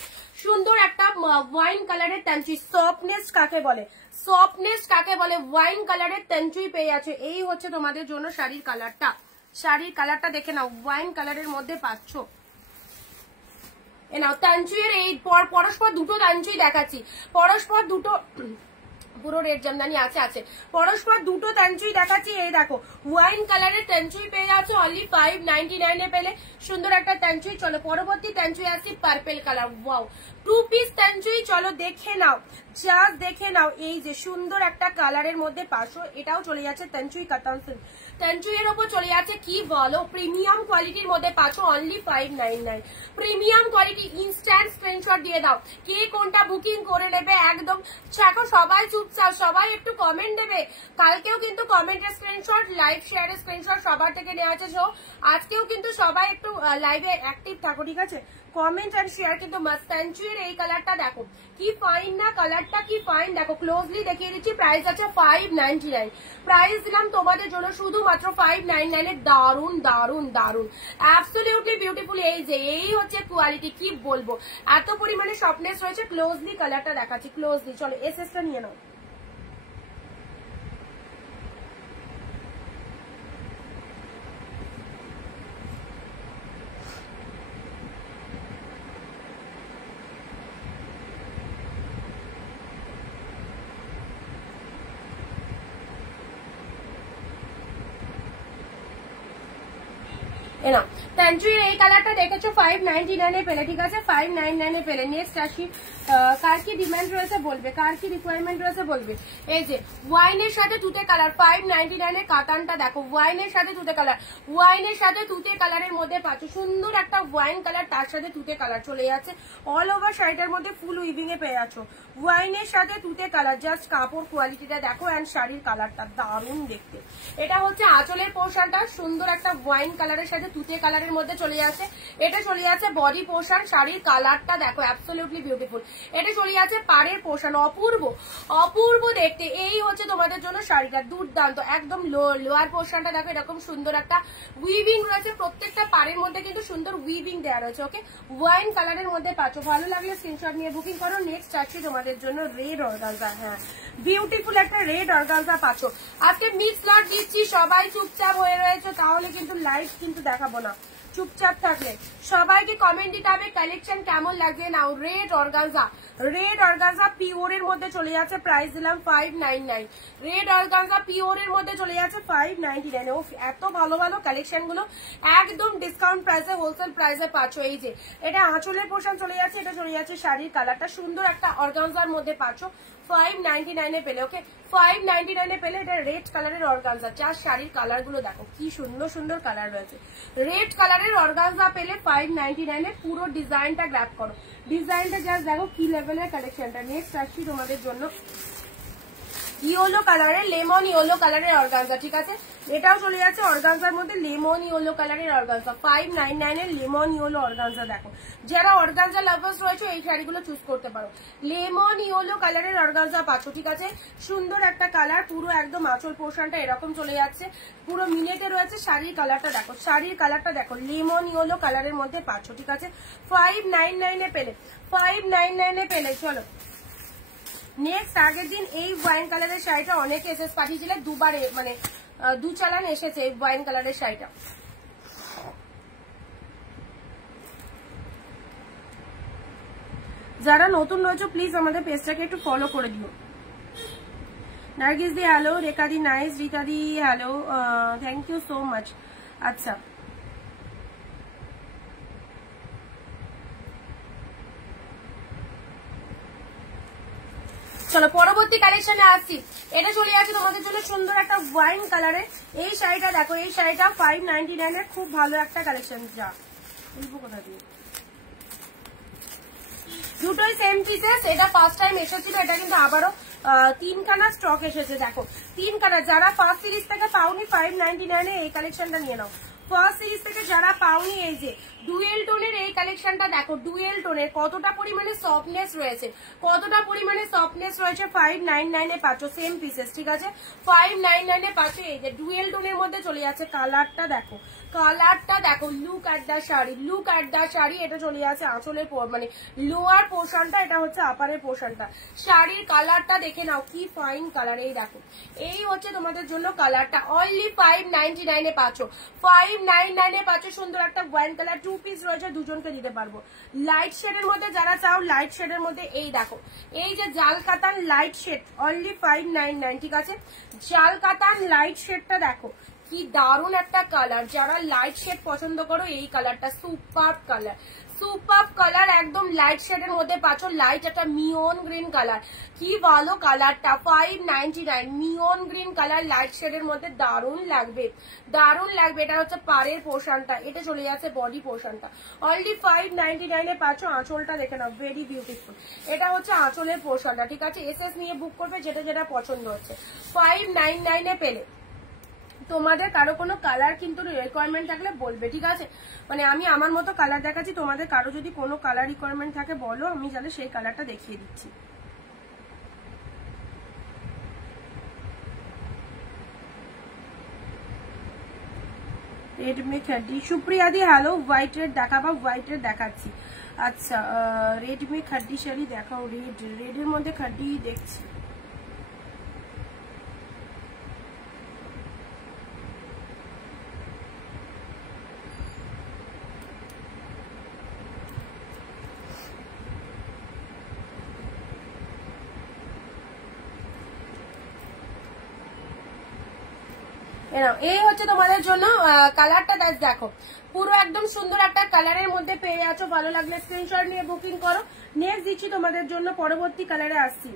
সুন্দর একটা ওয়াইন কালারের তানচুই, সফটনেস কাকে বলে, সফটনেস কাকে বলে, ওয়াইন কালারের তানচুই পেয়ে যাচ্ছে। এই হচ্ছে তোমাদের জন্য শাড়ির কালারটা, শাড়ির কালারটা দেখে নাও, ওয়াইন কালারের মধ্যে পাচ্ছ। এ নাও তানচুইয়ের এই পরস্পর দুটো তানচুই দেখাচ্ছি, পরস্পর দুটো, পুরো রেড জামদানি আছে, পরস্পর দুটো তানচুই দেখাচ্ছি। এই দেখো ওয়াইন কালারের তানচুই পেয়ে যাচ্ছ অনলি 599 এ পেলে, সুন্দর একটা তানচুই। চলো পরবর্তী তানচুই আসছি পার্পেল কালার, ওয়াও 2 পিস তানচুই, চলো দেখে নাও, জাস্ট দেখে নাও, এই যে সুন্দর একটা কালারের মধ্যে পাশো, এটাও চলে যাচ্ছে তানচুই কাতান সিল্ক, তানচুইয়ের ওপর চলে যাচ্ছে কি বলো, প্রিমিয়াম কোয়ালিটির মধ্যে পাচ্ছ only 599, premium quality. Instant screenshot দিয়ে দাও, কে কোনটা বুকিং করে নেবে একদম। দেখো সবাই চুপচাপ, সবাই একটু কমেন্ট দেবে, কালকেও কিন্তু কমেন্টের স্ক্রিনশট, লাইভ শেয়ারের স্ক্রিনশট সবার থেকে নেওয়া আছে, আজকেও কিন্তু সবাই একটু লাইভে অ্যাক্টিভ থাকো, ঠিক আছে। কমেন্ট এন্ড শেয়ার কিন্তু মাস্ট। তানচুইয়ের এই কালারটা দেখো কি ফাইন না, কালারটা কি ফাইন দেখো, ক্লোজলি দেখিয়ে দিচ্ছি। প্রাইস আছে 599, প্রাইস দিলাম তোমাদের জন্য শুধুমাত্র 599 এর। দারুন দারুন দারুন, অ্যাবসলিউটলি বিউটিফুল। এই যে এই হচ্ছে কোয়ালিটি, কি বলবো, এত পরিমাণে সফটনেস রয়েছে। ক্লোজলি কালারটা দেখাচ্ছি, ক্লোজলি। চলো এসএসটা নিয়ে নাও। তানচুইয়ের এই কালারটা দেখেছো 599 এ পেলে, ঠিক আছে, 599 এ পেলে। নেক্সট আসি, কার কি ডিমান্ড রয়েছে বলবে, কার কি রিকোয়ারমেন্ট রয়েছে বলবে। এই যে ওয়াইনের সাথে তুতে কালার 599 এর, কাতানটা দেখো ওয়াইনের সাথে তুতে কালার, ওয়াইনের সাথে তুতে কালারের মধ্যে পাচ্ছ, সুন্দর একটা ওয়াইন কালার, তার সাথে তুতে কালার চলে যাচ্ছে। অল ওভার শাড়িটার মধ্যে ফুল উইভিং এ পেয়ে যাচ্ছ, ওয়াইনের সাথে তুতে কালার। জাস্ট কাপড় কোয়ালিটিটা দেখো এন্ড শাড়ির কালারটা দারুণ দেখতে। এটা হচ্ছে আঁচলের পোর্শনটা, সুন্দর একটা ওয়াইন কালারের সাথে তুতে কালারের মধ্যে চলে যাচ্ছে। এটা চলে যাচ্ছে বডি পোর্শন, শাড়ির কালারটা দেখো অ্যাবসলিউটলি বিউটিফুল। এটা চলে যাচ্ছে পাড়ের পোর্শন, অপূর্ব অপূর্ব দেখতে। এই হচ্ছে তোমাদের জন্য শাড়িটা, দুর্দান্ত একদম। লোয়ার পোর্শনটা দেখো এরকম সুন্দর একটা উইভিং রয়েছে, প্রত্যেকটা পাড়ের মধ্যে কিন্তু সুন্দর উইভিং দেওয়া রয়েছে, ওকে। ওয়াইন কালারের মধ্যে পাচ্ছ, ভালো লাগলে স্ক্রিনশট নিয়ে বুকিং করো। নেক্সট আছে তোমাদের জন্য রেড অর্গানজা, হ্যাঁ বিউটিফুল একটা রেড অর্গানজা পাচ্ছ। আজকে মিক্স লট দিচ্ছি, সবাই চুপচাপ হয়ে রয়েছে, তাহলে কিন্তু লাইভ কিন্তু দেখাবো না। চুপচাপ থাকলে সবাইকে কমেন্ট দিতে হবে কালেকশন কেমন লাগছে। নাও রেড অর্গানজা, রেড অর্গানজা পিওরের মধ্যে চলে যাচ্ছে, প্রাইস দিলাম 599। রেড অর্গানজা পিওরের মধ্যে চলে যাচ্ছে 599। ও এত ভালো ভালো কালেকশন গুলো একদম ডিসকাউন্ট প্রাইসে, হোলসেল প্রাইসে পাচ্ছ। এই যে এটা আঁচলের পোর্শন চলে যাচ্ছে, এটা চলে যাচ্ছে শাড়ির কালারটা, সুন্দর একটা অর্গানজার মধ্যে পাচ্ছ 599 এ পেলে, ওকে 599 এ পেলে। এটা রেড কালারের অর্গানজা, যার শাড়ির কালার গুলো দেখো কি সুন্দর সুন্দর কালার রয়েছে। রেড কালারের অর্গানজা পেলে 599 এ। পুরো ডিজাইনটা গ্র্যাব করো, ডিজাইনটা জাস্ট দেখো কি লেভেলের কালেকশনটা। নেক্সট আসছি তোমাদের জন্য ইয়েলো কালারের, লেমন ইয়েলো কালারের অর্গানজা, ঠিক আছে। এটাও চলে যাচ্ছে অর্গানজার মধ্যে, লেমন ইয়েলো কালারের অর্গানজা, 599 এর লেমন ইয়েলো অর্গানজা। দেখো যারা অর্গানজা লাভার্স রয়েছে এই শাড়িগুলো চুজ করতে পারো। লেমন ইয়েলো কালারের অর্গানজা পাচ্ছ, ঠিক আছে। সুন্দর একটা কালার, পুরো একদম আঁচল পোর্শনটা এরকম চলে যাচ্ছে, পুরো মিনেটে রয়েছে। শাড়ির কালারটা দেখো, শাড়ির কালারটা দেখো, লেমন ইয়েলো কালারের মধ্যে পাচ্ছ, ঠিক আছে। 599 এ পেলে, 599 এ পেলে। চলো নেক্সট, আগের দিন এই ওয়াইন কালারের শাড়িটা অনেকে এসএস পাঠিয়েছিলেন, দুবারে মানে 2 চালান এসেছে এই ওয়াইন কালারের শাড়িটা। যারা নতুন রয়েছে প্লিজ আমাদের পেজটাকে একটু ফলো করে দিও। নার্গিস দি হ্যালো, রেখা দি নাইস, রিতা দি hello, thank you so much. আচ্ছা চলো পরবর্তী কালেকশনে আসছি। এটা চলে আসছে তোমাদের জন্য সুন্দর একটা ওয়াইন কালারের এই শাড়িটা। দেখো এই শাড়িটা 599 এর খুব ভালো একটা কালেকশন। যা বলবো কোথা দিয়ে, দুটোই সেম পিসেস। এটা ফার্স্ট টাইম এসেছিল, এটা কিন্তু আবারও 3খানা স্টক এসেছে। দেখো 3খানা, যারা ফার্স্ট সিরিজ থেকে পাওনি 599 এ এই কালেকশনটা নিয়ে নাও। ফার্স্ট সিরিজ থেকে যারা পাওনি, এই যে ডুয়েল টোনের এই কালেকশনটা দেখো, ডুয়েল টোনের কতটা পরিমাণে সফটনেস রয়েছে, কতটা পরিমাণে সফটনেস রয়েছে। 599 এ পাচ্ছ সেম পিসেস, ঠিক আছে। 599 এ পাচ্ছ। এই যে ডুয়েল টোনের মধ্যে চলে যাচ্ছে, কালারটা দেখো, কালারটা দেখো, look at the sari, look at the sari. এটা চলে যাচ্ছে আঁচলের মানে লোয়ার পোর্শনটা, এটা হচ্ছে আপারের পোর্শনটা। শাড়ির কালারটা দেখে নাও, কি ফাইন কালার। এই দেখো, এই হচ্ছে তোমাদের জন্য কালারটা। অনলি 599 এ পাচ্ছ, 599 এ পাচ্ছ। সুন্দর একটা ওয়াইন কালার, 2 পিস রয়েছে, দুজনকে দিতে পারবো। লাইট শেডের মধ্যে যারা চাও, লাইট শেডের মধ্যে এই দেখো, এই যে জাল কাতান লাইট শেড, অনলি 599, ঠিক আছে। জাল কাতান লাইট শেডটা দেখো, কি দারুণ একটা কালার। যারা লাইট শেড পছন্দ করো, এই কালারটা সুপার কালার, সুপার কালার, একদম লাইট শেডের মধ্যে পাচ্ছ। লাইট একটা মিয়ন গ্রিন কালার, কি ভালো কালারটা। 599 মিয়ন গ্রিন কালার লাইট শেডের মধ্যে, দারুণ লাগবে, দারুণ লাগবে। এটা হচ্ছে পাড়ের পোর্শনটা, এটা চলে যাচ্ছে বডি পোর্শনটা। অনলি 599 এ পাচ্ছ। আঁচলটা দেখে নাও, ভেরি বিউটিফুল। এটা হচ্ছে আঁচলের পোর্শনটা, ঠিক আছে। এসএস নিয়ে বুক করবে, যেটা যেটা পছন্দ হচ্ছে। 599 এ পেলে। তোমাদের কারো কোনো কালার কিন্তু রিকোয়ারমেন্ট থাকলে বলবে, ঠিক আছে। মানে আমি আমার মতো কালার দেখাচ্ছি, তোমাদের কারো যদি কোনো কালার রিকোয়ারমেন্ট থাকে বলো, আমি তাহলে সেই কালারটা দেখিয়ে দিচ্ছি। রেড মে খাড্ডি, সুপ্রিয়া দি হ্যালো, হোয়াইট রেড দেখাবা, হোয়াইট রেড দেখাচ্ছি। আচ্ছা রেড মে খাড্ডি শাড়ি দেখাও, রেড, রেডের মধ্যে খাড্ডি দেখছি। এই হচ্ছে তোমাদের জন্য কালারটা, দেখো পুরো একদম সুন্দর একটা কালারের মধ্যে পেয়ে যাচ্ছ। ভালো লাগলে স্ক্রিনশট নিয়ে বুকিং করো। নেক্সট দিচ্ছি তোমাদের জন্য, পরবর্তী কালারে আসছি।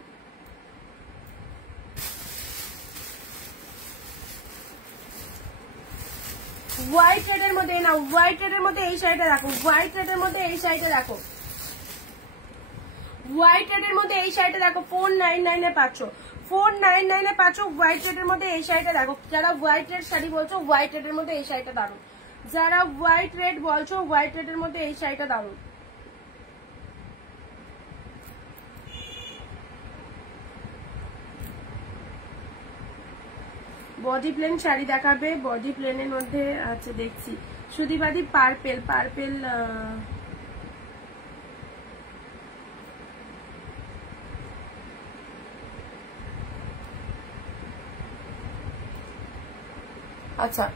হোয়াইট রেডের মধ্যে না, হোয়াইট রেডের মধ্যে এই শাড়িটা দেখো, হোয়াইট রেডের মধ্যে এই শাড়িটা দেখো, হোয়াইট রেডের মধ্যে এই শাড়িটা দেখো, 499 এ পাচ্ছ, 499 এ পাচ্ছ হোয়াইট রেডের মধ্যে এই শাড়িটা দেখো। যারা হোয়াইট রেড শাড়ি বলছো, হোয়াইট রেডের মধ্যে এই শাড়িটা দারুণ। যারা হোয়াইট রেড বলছো, হোয়াইট রেডের মধ্যে এই শাড়িটা দারুণ। বডি প্লেন শাড়ি দেখাবে, বডি প্লেনের মধ্যে আচ্ছা দেখছি, সুদীবাদী পার্পেল, পার্পেল আচ্ছা।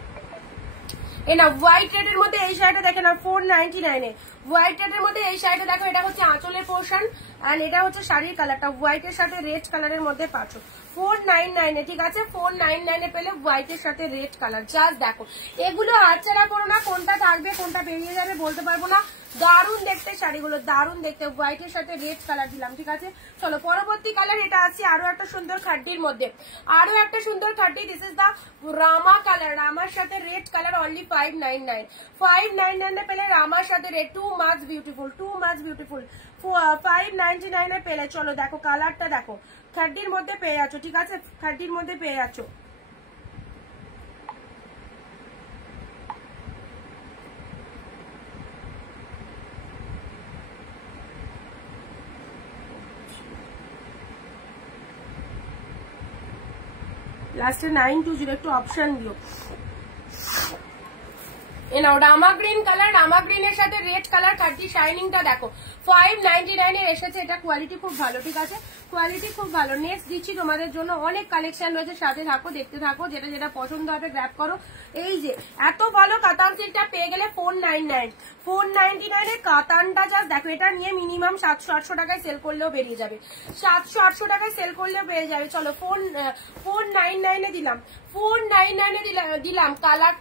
এই না হোয়াইট রেডের মধ্যে এই শাড়িটা দেখে না, 499 এ। হোয়াইট রেডের মধ্যে এই শাড়িটা দেখো, এটা হচ্ছে আঁচলের পোর্শন, আর এটা হচ্ছে শাড়ির কালারটা, হোয়াইটের সাথে রেড কালারের মধ্যে পাচ্ছ। 499 এ, ঠিক আছে। 499 এ পেলে হোয়াইটের সাথে রেড কালার। জাস্ট দেখো, এগুলো আচ্ছাড়া করো না, কোনটা থাকবে কোনটা বেরিয়ে যাবে বলতে পারবো না। দারুণ দেখতে শাড়িগুলো, দারুণ দেখতে। হোয়াইটের সাথে রেড কালার দিলাম, ঠিক আছে। চলো পরবর্তী কালার, এটা আছে আরো একটা সুন্দর খাড্ডির মধ্যে, আরো একটা সুন্দর খাড্ডি। দিস ইজ দা রামা কালার, রামার সাথে রেড কালার, অনলি 599। 599 এ পেলে রামার সাথে red, too much beautiful, too much beautiful. 599 এ পেলে। চলো দেখো কালারটা দেখো, 30 মধ্যে পেয়ে যাচ্ছ, ঠিক আছে, 30 মধ্যে পেয়ে যাচ্ছ। লাস্টে 920 একটু অপশন দিও। নাও রামা গ্রিন কালার, রামা গ্রিনের সাথে রেড কালার, কাটি শাইনিংটা দেখো 599 এর এসেছে। এটা কোয়ালিটি খুব ভালো, ঠিক আছে, কোয়ালিটি খুব ভালো। নেক্সট দিচ্ছি তোমাদের জন্য, অনেক কালেকশন রয়েছে, সাথে থাকো, দেখতে থাকো, যেটা যেটা পছন্দ হবে গ্র্যাব করো। এই যে এত ভালো কাতান সিল্কটা পেয়ে গেলে 499, 499 এর কাতানটা জাস্ট দেখো। এটা নিয়ে মিনিমাম 700-800 টাকায় সেল করলেও বেরিয়ে যাবে, 700-800 টাকায় সেল করলেও বেরিয়ে যাবে। চলো 499 এ দিলাম, 499 এ দিলাম।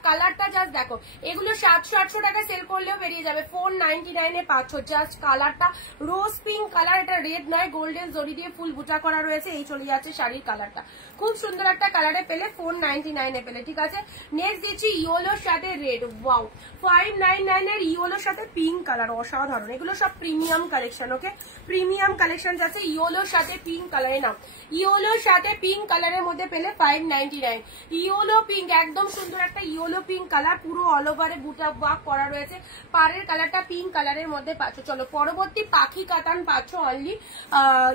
কালারটা জাস্ট দেখো, এগুলো 700-800 টাকায় সেল করলেও বেরিয়ে যাবে, 499 এ পাচ্ছ। জাস্ট কালারটা রোজ পিঙ্ক কালার, এটা রেড নয়, গোল্ডেন জরি দিয়ে ফুল বুটা করা রয়েছে। এই চলে যাচ্ছে শাড়ির কালারটা, খুব সুন্দর একটা কালারে পেলে 499 এ পেলে, ঠিক আছে। নেক্সট দিচ্ছি ইয়েলোর সাথে রেড, ওয়াও 599 এর ইয়েলোর সাথে পিঙ্ক কালার, অসাধারণ। এগুলো সব প্রিমিয়াম কালেকশন, ওকে, প্রিমিয়াম কালেকশন যাচ্ছে। ইয়েলোর সাথে পিঙ্ক কালারে নাও, ইয়েলোর সাথে পিঙ্ক কালারের মধ্যে পেলে 599। ইয়েলো পিঙ্ক, একদম সুন্দর একটা ইয়েলো পিঙ্ক কালার, পুরো অল ওভারে বুটা ওয়ার্ক করা রয়েছে। পাড়ের কালারটা পিঙ্ক কালারের মধ্যে পাচ্ছ। চলো পরবর্তী পাখি কাতান পাচ্ছ অনলি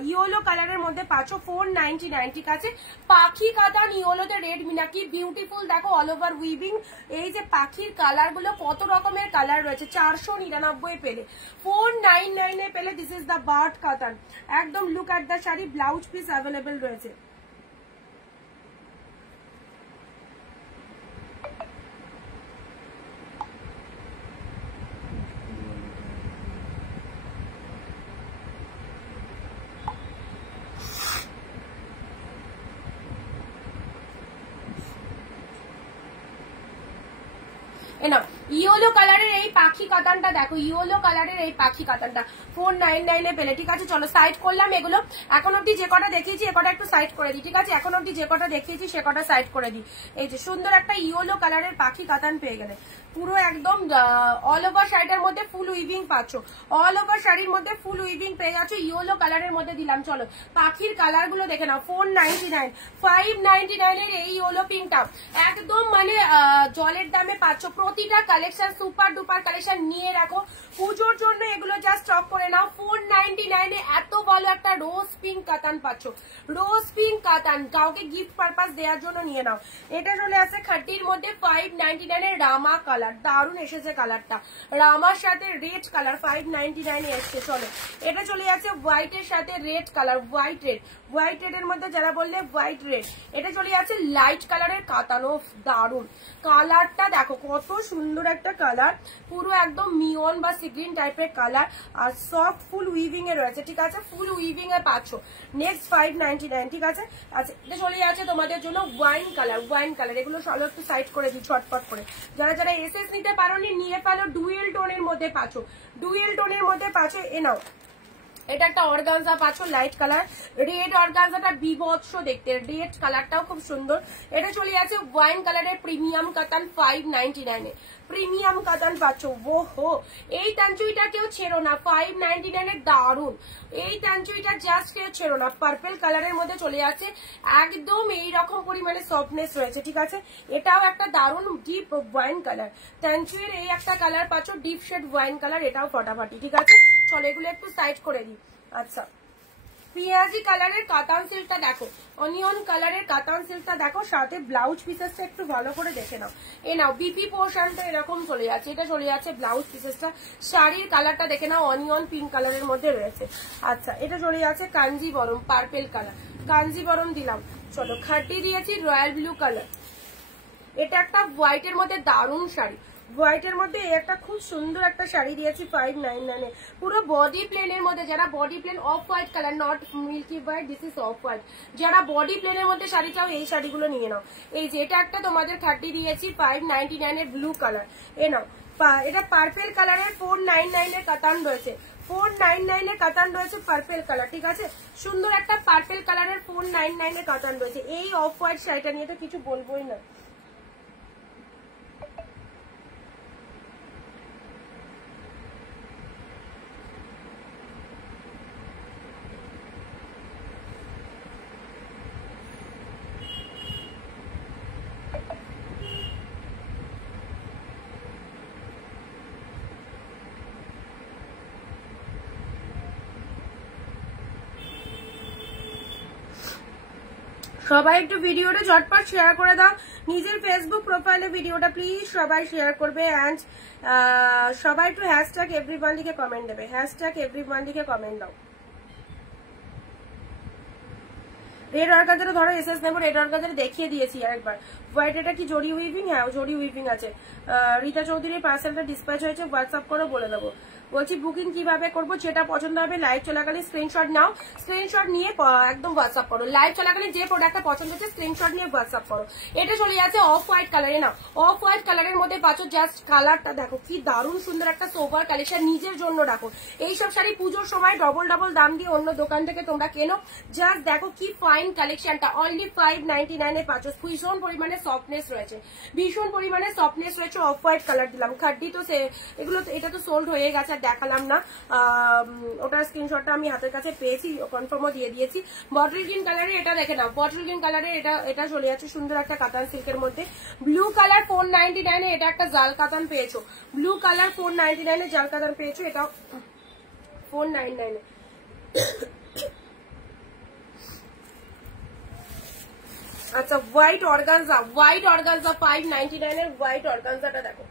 ইয়েলো কালারের মধ্যে পাচ্ছ 499, ঠিক আছে। পাখি কাতান ইয়েলোতে রেড মিনাকি, বিউটিফুল দেখো, অল ওভার উইভিং। এই যে পাখির কালার গুলো, কত রকমের কালার রয়েছে, 499 পেলে, 499 এ পেলে। দিস ইজ দ্য বার্ড কাতান, একদম look at the sari, blouse piece available রয়েছে। ইয়েলো কালারের এই পাখি কাতানটা দেখো, ইয়েলো কালারের এই পাখি কাতানটা 499 এ পেলে, ঠিক আছে। চলো সাইড করলাম এগুলো, এখন অব্দি যে কটা দেখিয়েছি এ কটা একটু সাইড করে দিই, ঠিক আছে। এখন অব্দি যে কটা দেখিয়েছি সে কটা সাইড করে দিই। এই যে সুন্দর একটা ইয়েলো কালারের পাখি কাতান পেয়ে গেলে, পুরো একদম অল ওভার শাড়িটার মধ্যে ফুল উইভিং পাচ্ছ, অল ওভার শাড়ির মধ্যে ফুল উইভিং পেয়ে যাচ্ছ, ইয়েলো কালারের মধ্যে দিলাম। চলো পাখির কালার গুলো দেখে নাও, 499, 599 এর এই ইয়েলো পিঙ্কটা একদম মানে জলের দামে পাচ্ছ। প্রতিটা কালেকশন সুপার ডুপার কালেকশন, নিয়ে রাখো পুজোর জন্য, এগুলো জাস্ট স্টক করে নাও। 499 এ এত ভালো একটা রোজ পিঙ্ক কাতান পাচ্ছ, রোজ পিঙ্ক কাতান, কাউকে গিফট পারপাস দেওয়ার জন্য নিয়ে নাও। এটা চলে আসে 30 এর মধ্যে 599 এর রামা কালার, দারুণ এসেছে কালারটা, রামার সাথে রেড কালার 599 এ এসছে। চলো এটা চলে যাচ্ছে হোয়াইট এর সাথে red colour, white red, white red এর মধ্যে যারা বললে হোয়াইট রেড। এটা চলে যাচ্ছে লাইট কালারের কাতানো, দারুণ কালারটা দেখো, কত সুন্দর একটা কালার, পুরো একদম মিয়ন বা সিগ্রিন টাইপের কালার, আর সফট ফুল উইভিং এ রয়েছে, ঠিক আছে, ফুল উইভিং এ পাচ্ছ। নেক্সট 599, ঠিক আছে। আচ্ছা এটা চলে যাচ্ছে তোমাদের জন্য ওয়াইন কালার, ওয়াইন কালার, এগুলো সব একটু সাইড করে দিই ছটপট করে। যারা যারা এসএস নিতে পারোনি নিয়ে ফেলো, ডুয়েল টোনের মধ্যে পাচ্ছ, ডুয়েল টোনের মধ্যে পাচ্ছ। এ নাও, এটা একটা অর্গানজা পাচ্ছ লাইট কালার, রেড অর্গানজাটা বিভৎস দেখতে, রেড কালারটাও খুব সুন্দর। এটা চলে যাচ্ছে ওয়াইন কালারের প্রিমিয়াম কাতান 599 এ, প্রিমিয়াম কাতান পাচ্ছ। ও হো, এই তাঞ্চুইটা কেউ ছেড়ো না, 599 এর দারুন, এই তাঞ্চুইটা জাস্ট কেউ ছেড়ো না। পার্পল কালারের মধ্যে চলে যাচ্ছে, একদম এইরকম পরিমাণে সফটনেস রয়েছে, ঠিক আছে। এটাও একটা দারুন ডিপ ওয়াইন কালার, তাঞ্চুইয়ের এই একটা কালার পাচ্ছ ডিপ শেড ওয়াইন কালার, এটাও ফটাফটি, ঠিক আছে। চলো এগুলো একটু সাইড করে দিই। আচ্ছা পিয়াজি কালারের কাতান সিল্কটা দেখো, অনিয়ন কালারের কাতান সিল্কটা দেখো, সাথে ব্লাউজ পিসেসটা একটু ভালো করে দেখে নাও। এ নাও বিপি পোর্শনটা এরকম চলে যাচ্ছে, এটা চলে যাচ্ছে ব্লাউজ পিসেসটা, শাড়ির কালারটা দেখে নাও, অনিয়ন পিঙ্ক কালারের মধ্যে রয়েছে। আচ্ছা এটা চলে যাচ্ছে কাঞ্জিবরম পার্পেল কালার, কাঞ্জিবরম দিলাম। চলো খাটি দিয়েছি রয়্যাল ব্লু কালার, এটা একটা হোয়াইটের মধ্যে দারুণ শাড়ি, হোয়াইটের মধ্যে একটা খুব সুন্দর একটা শাড়ি দিয়েছি 599 এ, পুরো বডি প্লেনের মধ্যে। যারা body plain off white colour, not milky white, this is off white, যারা বডি প্লেনের মধ্যে শাড়ি চাও এই শাড়িগুলো নিয়ে নাও। এই যে এটা একটা তোমাদের 30 দিয়েছি 599 এর ব্লু কালার, এ নাও। এটা পার্পেল কালারের 499 এর কাতান রয়েছে, 499 এর কাতান রয়েছে পার্পেল কালার, ঠিক আছে। সুন্দর একটা পার্পেল কালারের 499 এর কাতান রয়েছে। এই অফ হোয়াইট শাড়িটা নিয়ে তো কিছু বলবোই না। সবাই একটু ভিডিওটা ঝটপট শেয়ার করে দাও, নিজের ফেসবুক প্রোফাইলে ভিডিওটা প্লিজ সবাই শেয়ার করবে। অ্যান্ড সবাই একটু হ্যাশট্যাগ এভরিওয়ান লিখে কমেন্ট দেবে, হ্যাশট্যাগ এভরিওয়ান লিখে কমেন্ট দাও। রেড অর্গানজাটা ধরো এসএস নেবো, রেড অর্গানজাটা দেখিয়ে দিয়েছি আরেকবার। হোয়াইট এটা কি জরি উইভিং? হ্যাঁ জরি উইভিং আছে। রীতা চৌধুরীর পার্সেলটা ডিসপ্যাচ হয়েছে, হোয়াটসঅ্যাপ করে বলে দেবো। বলছি বুকিং কিভাবে করবো, যেটা পছন্দ হবে লাইভ চলাকালীন স্ক্রিনশট নাও, স্ক্রিনশট নিয়ে একদম হোয়াটসঅ্যাপ করো। লাইভ চলাকালীন যে প্রোডাক্টটা পছন্দ হচ্ছে স্ক্রিনশট নিয়ে হোয়াটসঅ্যাপ করো। এটা চলে যাচ্ছে অফ হোয়াইট কালারে। না অফ হোয়াইট কালারের মধ্যে পাচ্ছ, জাস্ট কালারটা দেখো কি দারুণ সুন্দর একটা সোভার কালেকশন, নিজের জন্য রাখো। এইসব শাড়ি পুজোর সময় ডবল ডবল দাম দিয়ে অন্য দোকান থেকে তোমরা কেনো, জাস্ট দেখো কি ফাইন কালেকশনটা। অনলি 599 এ পাচ্ছ। ভীষণ পরিমাণে সফটনেস রয়েছে, ভীষণ পরিমাণে সফটনেস রয়েছে। অফ হোয়াইট কালার দিলাম, খাড্ডি তো এগুলো তো, এটা তো সোল্ড হয়ে গেছে, দেখালাম না। ওটার স্ক্রিনশটটা আমি হাতের কাছে পেয়েছি, কনফার্মও দিয়ে দিয়েছি। বটল গ্রিন কালারে এটা দেখে নাও, বটল গ্রিন কালারে এটা চলে যাচ্ছে সুন্দর একটা কাতান সিল্কের মধ্যে। ব্লু কালার 499 এ এটা একটা জাল কাতান পেয়েছো, ব্লু কালার 499 এ জাল কাতান পেয়েছো, এটা 499 এ। আচ্ছা হোয়াইট অর্গানজা, হোয়াইট অর্গানজা 599 এর হোয়াইট অর্গানজাটা দেখো।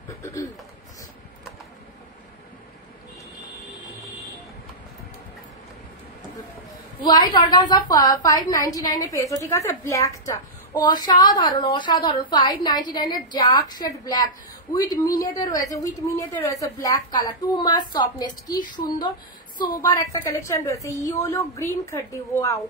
হোয়াইট অর্গানজা 599 এ পেয়েছো, ঠিক আছে। ব্ল্যাকটা অসাধারণ অসাধারণ, 599 এর ডার্ক শেড ব্ল্যাক উইথ মিনেতে রয়েছে, উইথ মিনেতে রয়েছে black colour, two much softness, কি সুন্দর সোবার একটা কালেকশন রয়েছে। Yellow green খাড্ডি, wow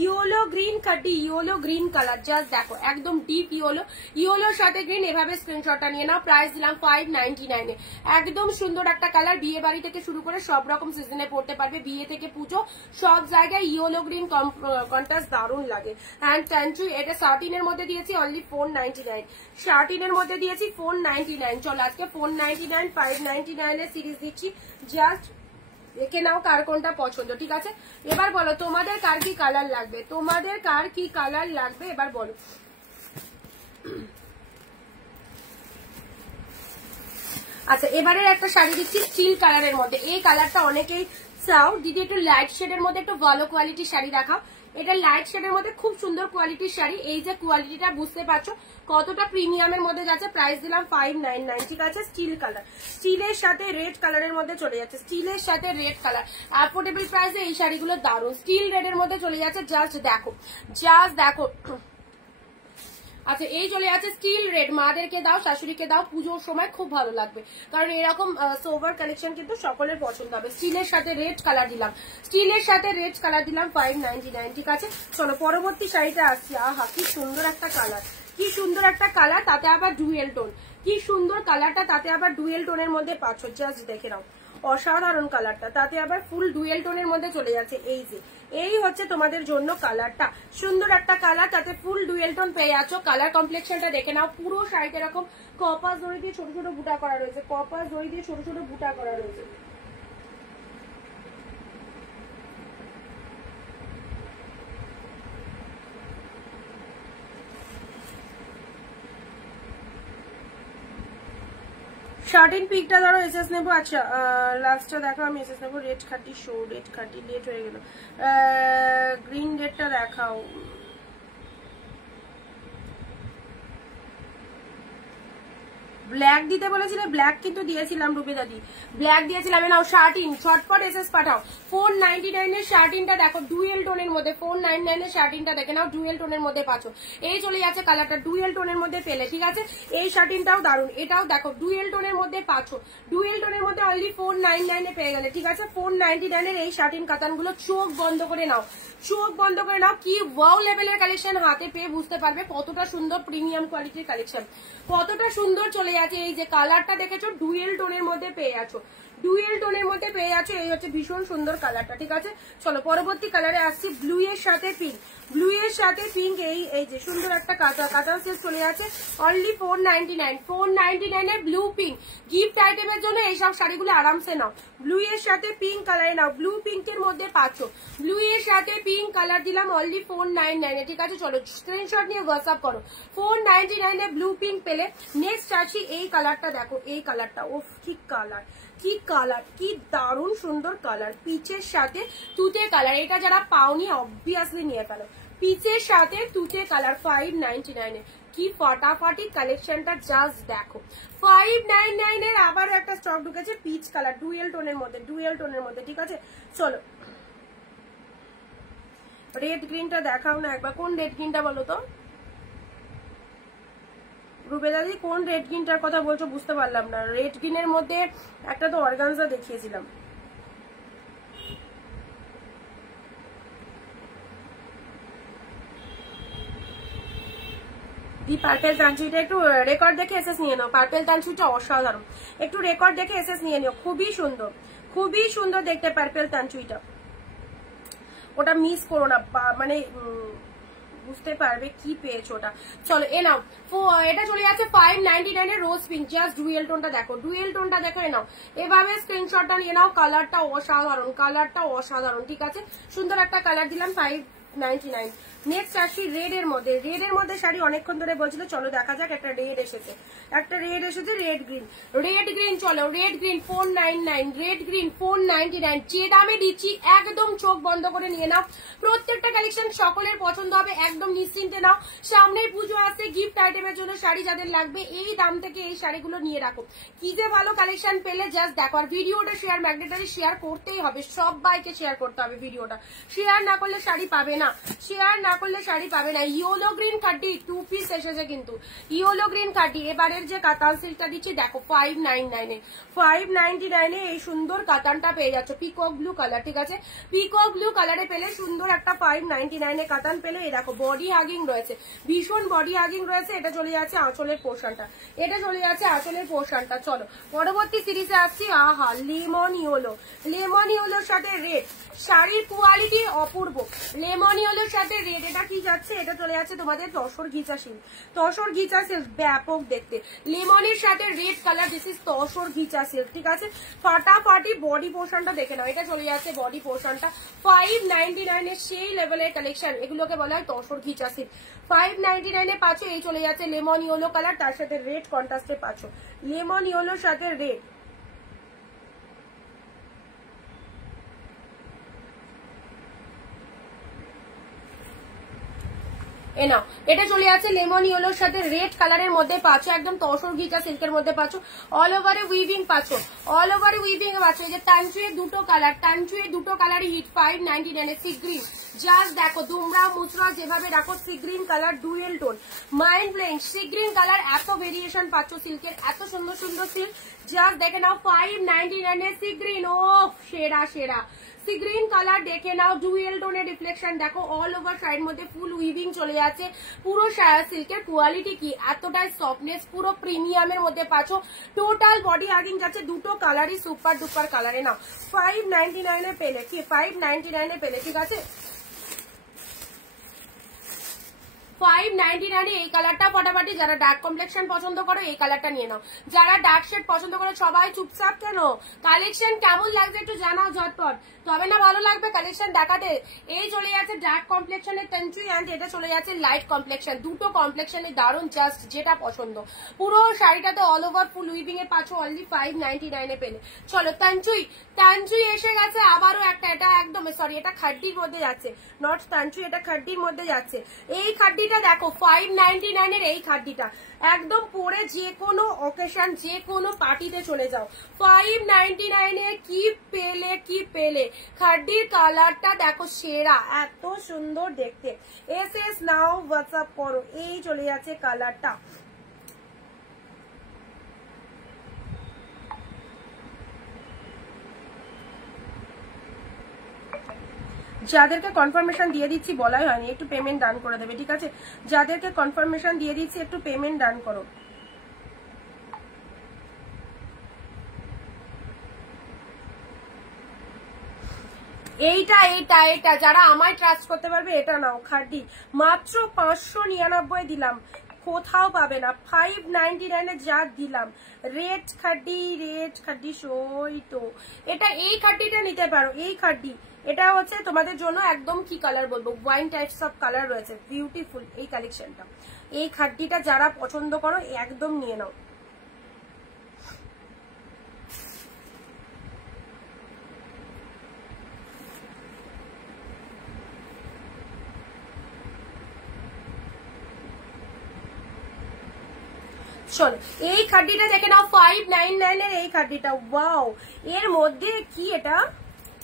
yellow green খাড্ডি, yellow green colour, just দেখো একদম ডিপ ইয়েলো, ইয়েলোর সাথে গ্রিন। এভাবে স্ক্রিনশটটা নিয়ে নাও। প্রাইস দিলাম 599 এ। একদম সুন্দর একটা কালার, বিয়ে বাড়ি থেকে শুরু করে সব রকম সিজনে পড়তে পারবে, বিয়ে থেকে পুজো সব জায়গায় ইয়েলো গ্রিন কন্ট্রাস্ট দারুণ লাগে। অ্যান্ড ট্যান্টু এটা শার্টিনের মধ্যে দিয়েছি অনলি 499, শার্টিনের মধ্যে দিয়েছি 499। চলো আজকে 499 599 এর সিরিজ দিচ্ছি, জাস্ট দেখে নাও কার কোনটা পছন্দ, ঠিক আছে। এবার বলো তোমাদের কার কি কালার লাগবে, তোমাদের কার কি কালার লাগবে এবার বলো। আচ্ছা এবারে একটা শাড়ি দিচ্ছি স্টিল কালারের মধ্যে, এই কালারটা অনেকেই চাও দিদি একটু লাইট শেডের মধ্যে একটু ভালো কোয়ালিটির শাড়ি দেখাও। এটা লাইট শেডের মধ্যে খুব সুন্দর কোয়ালিটির শাড়ি, এই যে কোয়ালিটিটা বুঝতে পারছো কতটা প্রিমিয়ামের মধ্যে যাচ্ছে। প্রাইস দিলাম 599, ঠিক আছে। স্টিল কালার, স্টিলের সাথে রেড কালারের মধ্যে চলে যাচ্ছে, স্টিলের সাথে রেড কালার, অ্যাফোর্ডেবল প্রাইসে এই শাড়িগুলো দারুণ। স্টিল রেডের মধ্যে চলে যাচ্ছে, জাস্ট দেখো, জাস্ট দেখো। আচ্ছা এই চলে যাচ্ছে স্টিল রেড, মাদেরকে দাও শাশুড়িকে দাও, পুজোর সময় খুব ভালো লাগবে, কারণ এরকম সোভার কালেকশন কিন্তু সকলের পছন্দ হবে। স্টিলের সাথে রেড কালার দিলাম, স্টিলের সাথে রেড কালার দিলাম 599, ঠিক আছে। চলো পরবর্তী শাড়িটা আসছি। আহা কি সুন্দর একটা কালার, কি সুন্দর একটা কালার, তাতে আবার ডুয়েল টোন, কি সুন্দর কালারটা, তাতে আবার ডুয়েল টোনের মধ্যে পাচ্ছ, জাস্ট দেখে নাও অসাধারণ কালারটা, তাতে আবার ফুল ডুয়েল টোনের মধ্যে চলে যাচ্ছে। এই যে এই হচ্ছে তোমাদের জন্য কালারটা, সুন্দর একটা কালার, তাতে ফুল ডুয়েল টোন পেয়ে যাচ্ছ। কালার কমপ্লেক্সনটা দেখে নাও, পুরো শাড়িতে এরকম কপাস দড়ি দিয়ে ছোট ছোট বুটা করা রয়েছে, কপাস দড়ি দিয়ে ছোট ছোট বুটা করা রয়েছে। শার্টিন পিকটা ধরো এসএস নেবো। আচ্ছা লাস্টটা দেখো, আমি এসএস নেবো। রেড খাটি শো, রেড খাটি লেট হয়ে গেল, গ্রিন রেডটা দেখাও। ব্ল্যাক দিতে বলেছিলে, ব্ল্যাক কিন্তু দিয়েছিলাম রুবি দাদি, ব্ল্যাক দিয়েছিলাম। নাও শার্টিন ঝটপট এসএস পাঠাও। 499 এর শার্টিনটা দেখো ডুয়েল টোনের মধ্যে, 499 এর শার্টিনটা দেখে নাও ডুয়েল টোনের মধ্যে পাচ্ছ। এই চলে যাচ্ছে কালারটা ডুয়েল টোনের মধ্যে পেলে, ঠিক আছে। এই শার্টিনটাও দারুন, এটাও দেখো ডুয়েল টোনের মধ্যে পাচ্ছ, ডুয়েল টোনের মধ্যে অনলি 499 এ পেয়ে গেলে, ঠিক আছে। 499 এর এই শার্টিন কাতানগুলো চোখ বন্ধ করে নাও, চোখ বন্ধ করে নাও। কি ওয়াও লেভেলের কালেকশন, হাতে পেয়ে বুঝতে পারবে কতটা সুন্দর প্রিমিয়াম কোয়ালিটির কালেকশন, কতটা সুন্দর চলে যাচ্ছে। এই যে কালারটা দেখেছো ডুয়েল টোনের মধ্যে পেয়ে যাচ্ছ, ডুয়েল টোনের মধ্যে পেয়ে যাচ্ছ। এই হচ্ছে ভীষণ সুন্দর কালারটা, ঠিক আছে। চলো পরবর্তী কালারে আসছি, ব্লু এর সাথে পিঙ্ক, ব্লু এর সাথে পিঙ্ক। এই যে সুন্দর একটা কাতান সেট চলে যাচ্ছে অনলি 499, 499 এর ব্লু পিঙ্ক। গিফট আইটেমের জন্য এইসব শাড়িগুলো আরামসে নাও। ব্লু এর সাথে পিঙ্ক কালারে নাও, ব্লু পিঙ্কের মধ্যে পাচ্ছ, ব্লু এর সাথে পিঙ্ক কালার দিলাম অনলি 499 এ, ঠিক আছে। চলো স্ক্রিনশট নিয়ে হোয়াটসঅ্যাপ করো। 499 এ ব্লু পিঙ্ক পেলে। নেক্সট আসি এই কালারটা দেখো, এই কালারটা ওফ কি কালার, কি কালার, কি দারুণ সুন্দর কালার, পিচের সাথে তুতে কালার। এটা যারা পাওনি অবভিয়াসলি নিয়ে ফেলো, পিচের সাথে তুতে কালার 599 এ। কি ফাটাফাটি কালেকশনটা জাস্ট দেখো। 599 এর আবার একটা স্টক ঢুকেছে পিচ কালার, ডুয়েল টোনের মধ্যে, ঠিক আছে। চলো রেড গ্রিনটা দেখাও না একবার, কোন রেড গ্রিনটা বলো তো রুবেদাদি, কোন রেড গ্রিনটার কথা বলছো বুঝতে পারলাম না। রেড গ্রিনের মধ্যে একটা তো অর্গানজা দেখিয়েছিলাম। দি পার্পেল তানসুইটা একটু রেকর্ড দেখে এসএস নিয়ে নাও। পার্পেল তানসুইটা অসাধারণ, একটু রেকর্ড দেখে এসএস নিয়ে নিও। খুবই সুন্দর দেখতে পার্পেল তানসুইটা, ওটা মিস করো না, মানে বুঝতে পারবে কি পেয়েছো ওটা। চলো এ নাও, এটা চলে যাচ্ছে 599 এর রোজ পিঙ্ক। জাস্ট ডুয়েল টোনটা দেখো, এ নাও এভাবে স্ক্রিনশটটা নিয়ে নাও। কালারটা অসাধারণ, ঠিক আছে। সুন্দর একটা কালার দিলাম 599। নেক্সট আসি রেড এর মধ্যে শাড়ি অনেকক্ষণ ধরে বলছিল, চলো দেখা যাক। একটা রেড এসেছে, রেড গ্রিন। চলো রেড গ্রিন 499, রেড গ্রিন 499। যে দামে দিচ্ছি একদম চোখ বন্ধ করে নিয়ে নাও। প্রত্যেকটা কালেকশন সকলের পছন্দ হবে, একদম নিশ্চিন্তে নাও। সামনের পুজো আসছে, গিফট আইটেমের জন্য শাড়ি যাদের লাগবে এই দাম থেকে এই শাড়িগুলো নিয়ে রাখো। কি যে ভালো কালেকশন পেলে জাস্ট দেখো। আর ভিডিওটা শেয়ার ম্যাগনেটারি শেয়ার করতেই হবে, সবাইকে শেয়ার করতে হবে ভিডিওটা। শেয়ার না করলে শাড়ি পাবে না, ইয়েলো গ্রিন কাড্ডি 2 পিস এসেছে কিন্তু, ইয়েলো গ্রিন কাড্ডি। এবারের যে কাতান সিল্কটা দিচ্ছি দেখো 599 এ এই সুন্দর কাতানটা পেয়ে যাচ্ছ। পিকক ব্লু কালার, ঠিক আছে। পিকক ব্লু কালারে পেলে সুন্দর একটা 599 এ কাতান পেলে। এই দেখো বডি হাগিং রয়েছে, ভীষণ বডি হাগিং রয়েছে। এটা চলে যাচ্ছে আঁচলের পোর্শনটা, চলো পরবর্তী সিরিজে আসছি। আহা লেমন ইয়েলোর সাথে রেড, শাড়ির কোয়ালিটি অপূর্ব। লেমন ইয়েলোর সাথে রেড, এটা কি যাচ্ছে, এটা চলে যাচ্ছে তোমাদের তসর ঘিচা সিল্ক, ব্যাপক দেখতে। লেমনের সাথে red colour, this is tussar ghicha silk, ঠিক আছে। ফাটাফাটি বডি পোর্শনটা দেখে নাও, এটা চলে যাচ্ছে বডি পোর্শনটা 599 এর সেই লেভেলের কালেকশন। এগুলোকে বলা হয় তসর ঘিচা সিল্ক। 599 এ পাচ্ছ। এই চলে যাচ্ছে লেমন ইয়েলো কালার, তার সাথে রেড কন্ট্রাস্টে পাচ্ছ। লেমন ইয়েলোর সাথে রেড, এ নাও এটা চলে যাচ্ছে লেমন ইয়েলোর সাথে রেড কালারের মধ্যে পাচ্ছ, একদম তসর ঘিচা সিল্কের মধ্যে পাচ্ছ। অল ওভারে উইভিং পাচ্ছ, এই যে তানচুয়ে দুটো কালারই হিট 599 এ। সি গ্রিন, জাস্ট দেখো দুমরা মুচরা যেভাবে রাখো, sea green colour dual tone, mind blowing. Sea green colour এত ভেরিয়েশন পাচ্ছ সিল্কের, এত সুন্দর সিল্ক। জাস্ট দেখে নাও 599 এ সি গ্রিন। ও সেরা সি গ্রিন কালার দেখে নাও, ডুয়েল টোনের রিফ্লেকশন দেখো। অল ওভার সাইড মধ্যে ফুল উইভিং চলে যাচ্ছে। পুরো সিল্কের কোয়ালিটি কি, এতটাই সফটনেস, পুরো প্রিমিয়ামের মধ্যে পাচ্ছ। টোটাল বডি হাগিং যাচ্ছে, দুটো কালারই সুপার ডুপার কালারে। নাও 599 এ পেলে, ঠিক আছে। 599 এই কালারটা ফাটাফাটি। যারা ডার্ক কমপ্লেক্সন পছন্দ করো এই কালারটা নিয়ে নাও। যারা ডার্ক শেড পছন্দ করো সবাই চুপচাপ কেন? কালেকশন কেমন লাগছে একটু জানাও ঝটপট, তবে না ভালো লাগবে কালেকশন দেখাতে। এই চলে যাচ্ছে ডার্ক কমপ্লেক্সনের তানচুই, এন্ড এটা চলে যাচ্ছে লাইট কমপ্লেক্সন। দুটো কমপ্লেক্সনে দারুণ, জাস্ট যেটা পছন্দ। পুরো শাড়িটাতে অল ওভার ফুল উইভিং এ পাচ্ছ, অনলি 599 এ পেলে। চলো তানচুই এসে গেছে আবারও একটা। এটা একদম সরি, এটা খাড্ডির মধ্যে যাচ্ছে, নট তানচুই, এটা খাড্ডির মধ্যে যাচ্ছে। এই খাড্ডিটা দেখো 599 এর, এই খাড্ডিটা একদম পরে যে কোনো অকেশন, যে কোনো পার্টিতে চলে যাও। 599 এ কি পেলে। খাড্ডির কালারটা দেখো সেরা, এত সুন্দর দেখতে। এসএস নাও, হোয়াটসঅ্যাপ করো। এই চলে যাচ্ছে কালারটা। যাদেরকে কনফার্মেশন দিয়ে দিচ্ছি বলাই হয়নি, একটু পেমেন্ট ডান করে দেবে, ঠিক আছে। যাদেরকে কনফার্মেশন দিয়ে দিচ্ছি একটু পেমেন্ট ডান করো। এইটা যারা আমায় ট্রাস্ট করতে পারবে এটা নাও। খাড্ডি মাত্র 599 দিলাম, কোথাও পাবে না। 599 এ যা দিলাম। রেড খাড্ডি সই তো, এটা এই খাড্ডিটা নিতে পারো। এই খাড্ডি এটা হচ্ছে তোমাদের জন্য একদম কি কালার বলবো, ওয়াইন টাইপস অফ কালার রয়েছে, বিউটিফুল এই কালেকশনটা। এই খাড্ডিটা যারা পছন্দ করো একদম নিয়ে নাও। চলো এই খাড্ডিটা দেখে নাও 599 এর এই খাড্ডিটা। ওয়াও, এর মধ্যে কি এটা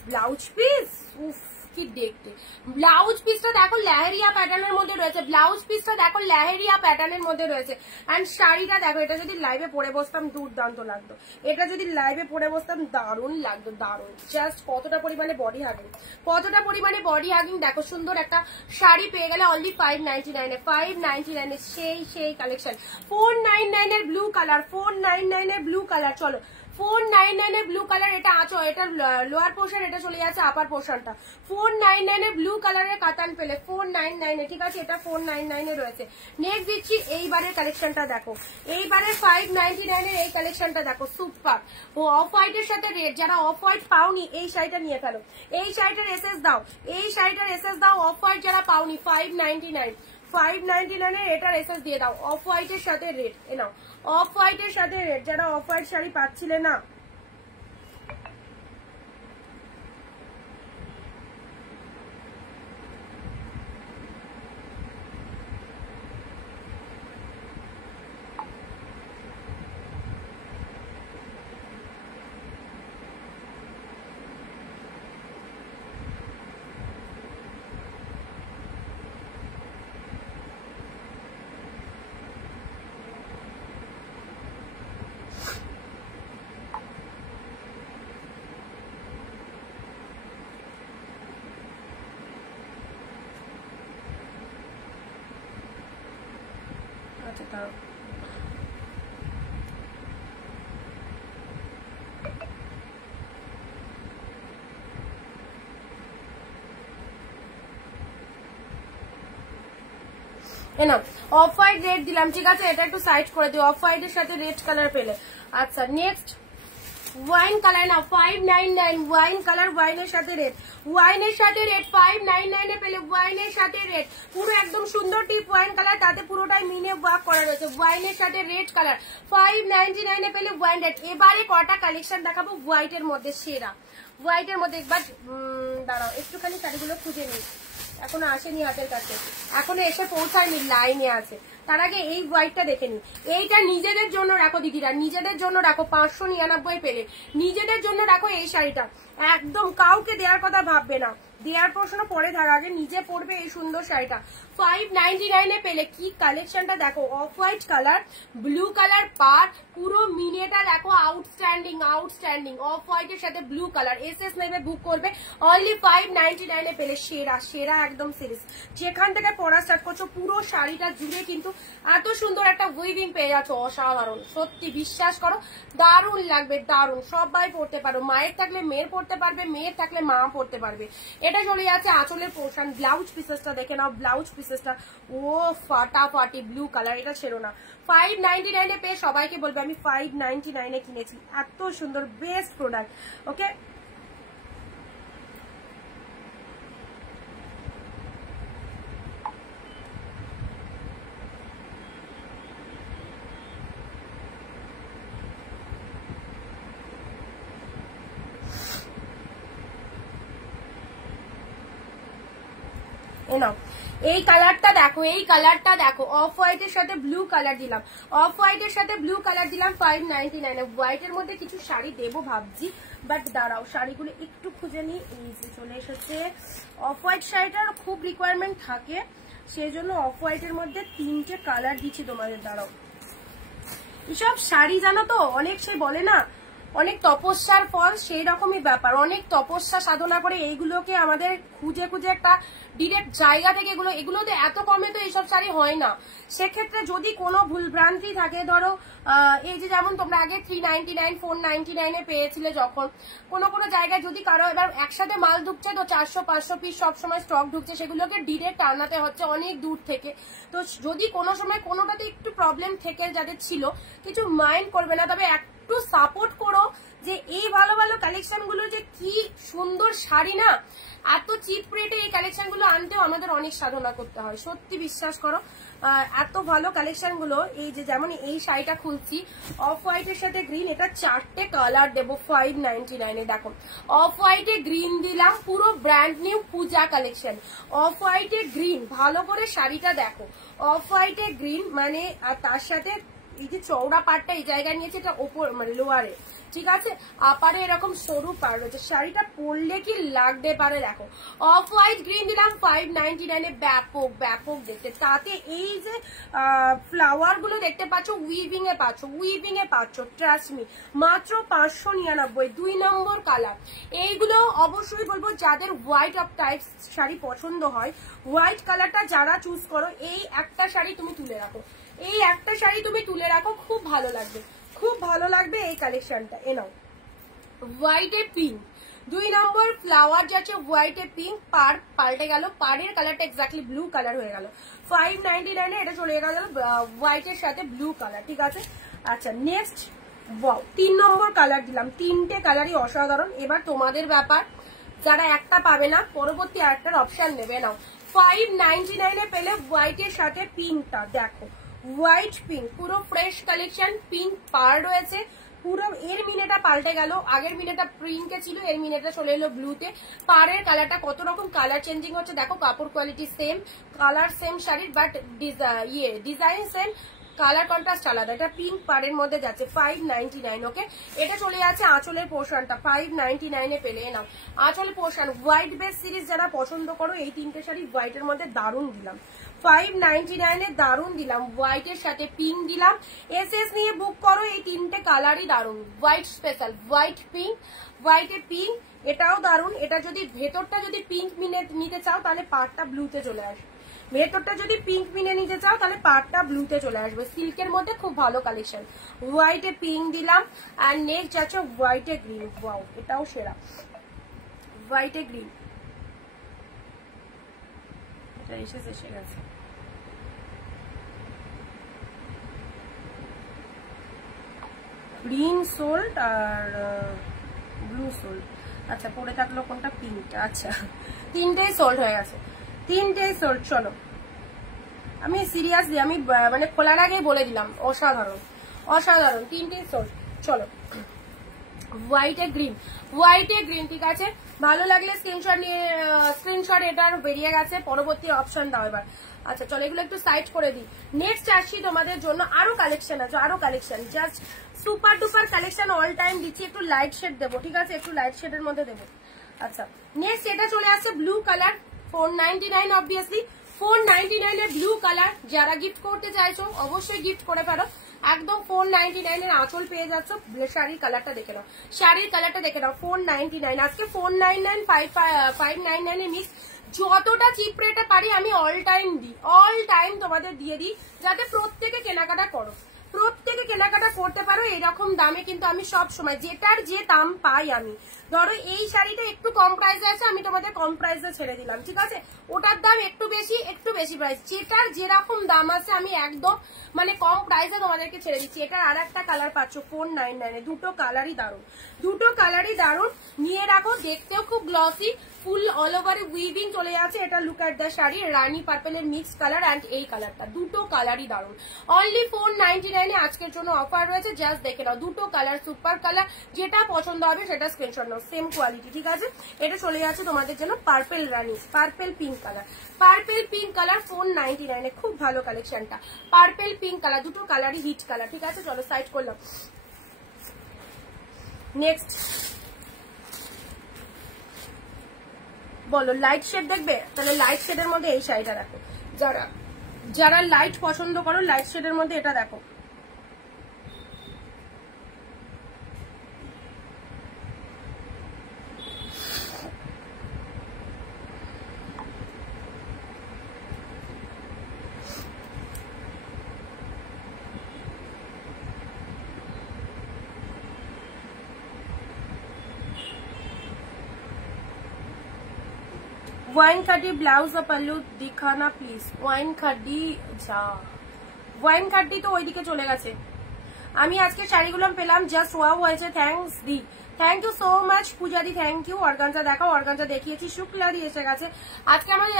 ব্লাউজ পিস, উফ কি দেখতে। ব্লাউজ পিসটা দেখো লেহেরিয়া প্যাটার্নের মধ্যে রয়েছে, ব্লাউজ পিসটা দেখো লেহেরিয়া প্যাটার্নের মধ্যে রয়েছে। এন্ড শাড়িটা দেখো, এটা যদি লাইভে পরে বসতাম দুর্দান্ত লাগতো, এটা যদি লাইভে পরে বসতাম দারুণ লাগতো, দারুণ। জাস্ট কতটা পরিমাণে বডি হাগিং, কতটা পরিমাণে বডি হাগিং দেখো। সুন্দর একটা শাড়ি পেয়ে গেলে অনলি 599 এ, 599 এ সেই কালেকশন। 499 এর ব্লু কালার, 499 এর ব্লু কালার। চলো 499 এর ব্লু কালার, এটা আঁচো, এটা লোয়ার পোর্শন, এটা চলে যাচ্ছে আপার পোর্শনটা। 499 এর ব্লু কালারের কাতান পেলে 499 এ, ঠিক আছে, এটা 499 এ রয়েছে। নেক্সট দিচ্ছি এইবারের কালেকশনটা দেখো, এইবারের 599 এর এই কালেকশনটা দেখো, সুপার। ও অফ হোয়াইটের সাথে রেড, যারা অফ হোয়াইট পাওনি এই শাড়িটা নিয়ে ফেলো, এই শাড়িটার এসএস দাও, এই শাড়িটার এসএস দাও। অফ হোয়াইট যারা পাওনি 599 এর এটার এসএস দিয়ে দাও। অফ হোয়াইটের সাথে রেড, এ নাও, অফ হোয়াইটের সাথে রেড, যারা অফ হোয়াইট শাড়ি পাচ্ছিলে না অফ হোয়াইট রেড দিলাম, ঠিক আছে, এটা একটু সাইড করে দিও। অফ হোয়াইটের সাথে রেড কালার পেলে। আচ্ছা নেক্সট ওয়াইন কালার না 599, ওয়াইন কালার, ওয়াইনের সাথে রেড, ওয়াইনের সাথে রেড 599 এ পেলে, ওয়াইনের সাথে রেড, পুরো একদম সুন্দর টিপ ওয়াইন কালার, তাতে পুরোটাই মিনে ওয়ার্ক করা রয়েছে। ওয়াইনের সাথে রেড কালার 599 এ পেলে, ওয়াইন রেড। এবারে কটা কালেকশন দেখাবো হোয়াইটের মধ্যে, সেরা হোয়াইটের মধ্যে। একবার দাঁড়াও একটুখানি শাড়িগুলো খুঁজে নিই, এখনো আসেনি হাতের কাছে, এখনো এসে পৌঁছায়নি, লাইনে আছে। তার আগে এই হোয়াইটটা দেখে নি। এইটা নিজেদের জন্য রাখো দিদিরা, নিজেদের জন্য রাখো, 599 পেলে নিজেদের জন্য রাখো। এই শাড়িটা একদম কাউকে দেওয়ার কথা ভাববে না, দেওয়ার প্রশ্ন পরে থাকা, আগে নিজে পরবে এই সুন্দর শাড়িটা। 599 এ পেলে কি কালেকশনটা দেখো, off white colour, blue colour পার, পুরো মিনেটা দেখো, আউটস্ট্যান্ডিং আউটস্ট্যান্ডিং। অফ হোয়াইটের সাথে ব্লু কালার, এসএস নেবে বুক করবে অনলি 599 এ পেলে। সেরা সেরা একদম সিরিজ, যেখান থেকে পড়া স্টার্ট করছো পুরো শাড়িটা জুড়ে কিন্তু এত সুন্দর একটা উইভিং পেয়ে যাচ্ছ, অসাধারণ। সত্যি বিশ্বাস করো দারুণ লাগবে, দারুণ। সবাই পড়তে পারো, মায়ের থাকলে মেয়ের পড়তে পারবে, মেয়ের থাকলে মা পড়তে পারবে। এটা চলে যাচ্ছে আঁচলের পোর্শন। ব্লাউজ পিসেসটা দেখে নাও, ব্লাউজ পিসেসটা ও ফাটাফাটি ব্লু কালার, এটা ছেড়ো না। 599 এ পেয়ে সবাইকে বলবে আমি 599 এ কিনেছি, এত সুন্দর বেস্ট প্রোডাক্ট। ওকে এই কালারটা দেখো, এই কালারটা দেখো, অফ হোয়াইটের সাথে ব্লু কালার দিলাম, অফ হোয়াইটের সাথে ব্লু কালার দিলাম 599 এ। হোয়াইটের মধ্যে কিছু শাড়ি দেবো ভাবছি, বাট দাঁড়াও শাড়িগুলো একটু খুঁজে নিই। এই যে চলে এসেছে অফ হোয়াইট, শাড়িটার খুব রিকোয়ারমেন্ট থাকে, সেই জন্য অফ হোয়াইটের মধ্যে 3টে কালার দিচ্ছি তোমাদের। দাঁড়াও, এসব শাড়ি জানো তো অনেক, সে বলে না অনেক তপস্যার ফল, সেই রকমই ব্যাপার। অনেক তপস্যা সাধনা করে এইগুলোকে আমাদের খুঁজে খুঁজে একটা ডিরেক্ট জায়গা থেকে এগুলোতে এত কমে তো এইসব শাড়ি হয় না। সেক্ষেত্রে যদি কোনো ভুলভ্রান্তি থাকে, ধরো এই যে যেমন তোমরা আগে 399 499 এ পেয়েছিলে, যখন কোনো কোনো জায়গায় যদি কারো এবার একসাথে মাল ঢুকছে তো 400-500 পিস সবসময় স্টক ঢুকছে, সেগুলোকে ডিরেক্ট আনাতে হচ্ছে অনেক দূর থেকে। তো যদি কোনো সময় কোনোটাতে একটু প্রবলেম থেকে যাদের ছিল, কিছু মাইন্ড করবে না, তবে একটু সাপোর্ট করো যে এই ভালো ভালো কালেকশন গুলো, যে কি সুন্দর শাড়ি না, এত চিপ রেটে এই কালেকশন গুলো আনতেও আমাদের অনেক সাধনা করতে হয়, সত্যি বিশ্বাস করো। এত ভালো কালেকশন গুলো, এই যে যেমন এই শাড়িটা খুলছি অফ হোয়াইটের সাথে গ্রিন, এটা 4টে কালার দেবো 599 এ। দেখো অফ হোয়াইটে গ্রিন দিলাম, পুরো brand new Puja collection. Off হোয়াইটে গ্রিন, ভালো করে শাড়িটা দেখো, অফ হোয়াইটে গ্রিন মানে, আর তার সাথে এই যে চওড়া পাড়টা এই জায়গায় নিয়েছে, এটা ওপর মানে লোয়ারে, ঠিক আছে। আপারে এরকম সরু পাড় রয়েছে, শাড়িটা পরলে কি লাগতে পারে দেখো। অফ হোয়াইট গ্রিন দিলাম 599 ব্যাপক ব্যাপক দেখতে। তাতে এই যে ফ্লাওয়ার গুলো দেখতে পাচ্ছ উইভিং এ পাচ্ছ, ট্রাস্ট মি, মাত্র 599। 2 নম্বর কালার। এইগুলো অবশ্যই বলবো যাদের হোয়াইট অফ টাইপ শাড়ি পছন্দ হয়, হোয়াইট কালারটা যারা চুজ করো, এই একটা শাড়ি তুমি তুলে রাখো, খুব ভালো লাগবে এই কালেকশনটা। এ নাও হোয়াইটে পিঙ্ক, 2 নম্বর ফ্লাওয়ার যাচ্ছে হোয়াইটে পিঙ্ক, পাল্টে গেল, পাড়ের কালারটা এক্স্যাক্টলি ব্লু কালার হয়ে গেল। 599 এটা চলে গেল হোয়াইটের সাথে ব্লু কালার, ঠিক আছে। আচ্ছা নেক্সট, ওয়াও 3 নম্বর কালার দিলাম, 3টে কালারই অসাধারণ। এবার তোমাদের ব্যাপার, যারা একটা পাবে না পরবর্তী আরেকটার অপশন নেবে। নাও 599 পেলে হোয়াইটের সাথে পিঙ্কটা দেখো, হোয়াইট পিঙ্ক, পুরো ফ্রেশ কালেকশন, পিঙ্ক পার রয়েছে পুরো। এর মিনেটা পাল্টে গেল, আগের মিনেটা পিঙ্কে ছিল, এর মিনেটা চলে এলো ব্লুতে। পাড়ের কালারটা কত রকম কালার চেঞ্জিং হচ্ছে দেখো, কাপড় কোয়ালিটি সেম, কালার সেম শাড়ির, but design same, colour contrast আলাদা। এটা পিঙ্ক পাড়ের মধ্যে যাচ্ছে 599। ওকে, এটা চলে যাচ্ছে আঁচলের পোর্শনটা 599 পেলে। নাও আঁচলের পোর্শন হোয়াইট বেস সিরিজ যারা পছন্দ করো, এই 3টে শাড়ি হোয়াইটের মধ্যে দারুণ দিলাম, 599 দারুণ দিলাম। হোয়াইটের সাথে পিঙ্ক দিলাম, এসএস নিয়ে বুক করো, এই 3টে কালারই দারুণ। হোয়াইট স্পেশাল, হোয়াইট পিঙ্ক, হোয়াইটে পিঙ্ক, এটাও দারুণ। এটা যদি ভেতরটা যদি পিঙ্ক মিনে নিতে চাও তাহলে পাড়টা ব্লুতে চলে আসবে, ভেতরটা যদি পিঙ্ক মিনে নিতে চাও তাহলে পাড়টা ব্লুতে চলে আসবে। সিল্কের মধ্যে খুব ভালো কালেকশন। হোয়াইটে পিঙ্ক দিলাম, আর নেক্সট যাচ্ছে হোয়াইটে গ্রিন, ওয়াও এটাও সেরা, হোয়াইটে গ্রিন, এটা এসে গেছে। গ্রিন সোল্ড আর ব্লু সোল্ড, আচ্ছা পরে থাকলো কোনটা, পিঙ্কটা। আচ্ছা 3টেই সোল্ড হয়ে গেছে, 3টেই সোল্ড। চলো আমি সিরিয়াসলি আমি মানে খোলার আগেই বলে দিলাম, অসাধারণ 3টেই সোল্ড। চলো হোয়াইটে গ্রিন, ঠিক আছে। ভালো লাগলে স্ক্রিনশট এটার বেরিয়ে গেছে, পরবর্তী অপশন দাও এবার। আচ্ছা চলো এগুলো একটু সাইড করে দিই। নেক্সট আসছি তোমাদের জন্য, আরো কালেকশন আছে, just super duper collection all time দিচ্ছি। একটু লাইট শেড দেবো, ঠিক আছে, একটু লাইট শেডের মধ্যে দেবো। আচ্ছা নেক্সট এটা চলে আসছে ব্লু কালার, 499 অবভিয়াসলি, 499 এর ব্লু কালার। যারা গিফট করতে চাইছো অবশ্যই গিফট করে পারো, একদম 499 এর আঁচল পেয়ে যাচ্ছ। শাড়ির কালারটা দেখে নাও, 499। আজকে 499 599 এ মিক্স, যতটা চিপ রেটে পারি আমি অল টাইম তোমাদের দিয়ে দিই, যাতে প্রত্যেকে কেনাকাটা করতে পারো এরকম দামে। কিন্তু আমি সব সময় যেটার যে দাম পাই, আমি ধরো এই শাড়িটা একটু কম প্রাইসে আছে, আমি তোমাদের কম প্রাইসে ছেড়ে দিলাম, ঠিক আছে। ওটার দাম একটু বেশি প্রাইস, যেটার যেরকম দাম আছে আমি একদম মানে কম প্রাইসে তোমাদেরকে ছেড়ে দিচ্ছি। এটার আর একটা কালার পাচ্ছ 499, দুটো কালারই দারুণ, নিয়ে রাখো। দেখতেও খুব glossy, full all over weaving চলে যাচ্ছে। এটা লুক এট দ্য শাড়ি, রানী পার্পেলের মিক্স কালার অ্যান্ড এই কালারটা, দুটো কালারই দারুণ। অনলি 499 আজকের জন্য অফার রয়েছে, জাস্ট দেখে নাও। দুটো কালার সুপার কালার, যেটা পছন্দ হবে সেটা স্ক্রিনশট নাও, সেম কোয়ালিটি, ঠিক আছে। এটা চলে যাচ্ছে তোমাদের জন্য পার্পেল রানী, পার্পেল পিঙ্ক কালার 499, খুব ভালো কালেকশনটা। পার্পেল পিঙ্ক কালার, দুটো কালারই হিট কালার, ঠিক আছে। চলো সাইড করলাম। নেক্সট বলো লাইট শেড দেখবে, তাহলে লাইট শেডের মধ্যে এই শাড়িটা দেখো। যারা লাইট পছন্দ করো, লাইট শেডের মধ্যে এটা দেখো। वाइन खड्डी ब्लाउज और पल्लू दिखाना प्लिज। वाइन खड्डी, যা ওয়াইন খাড্ডি তো ওইদিকে চলে গেছে। আমি আজকে শাড়িগুলো পেলাম, জাস্ট ওয়াও হয়েছে। থ্যাঙ্কস দি, thank you so much Puja দি, থ্যাংক ইউ। অর্গানজা দেখাও, অর্গানজা দেখিয়েছি, শুক্লারি এসে গেছে। আজকে আমার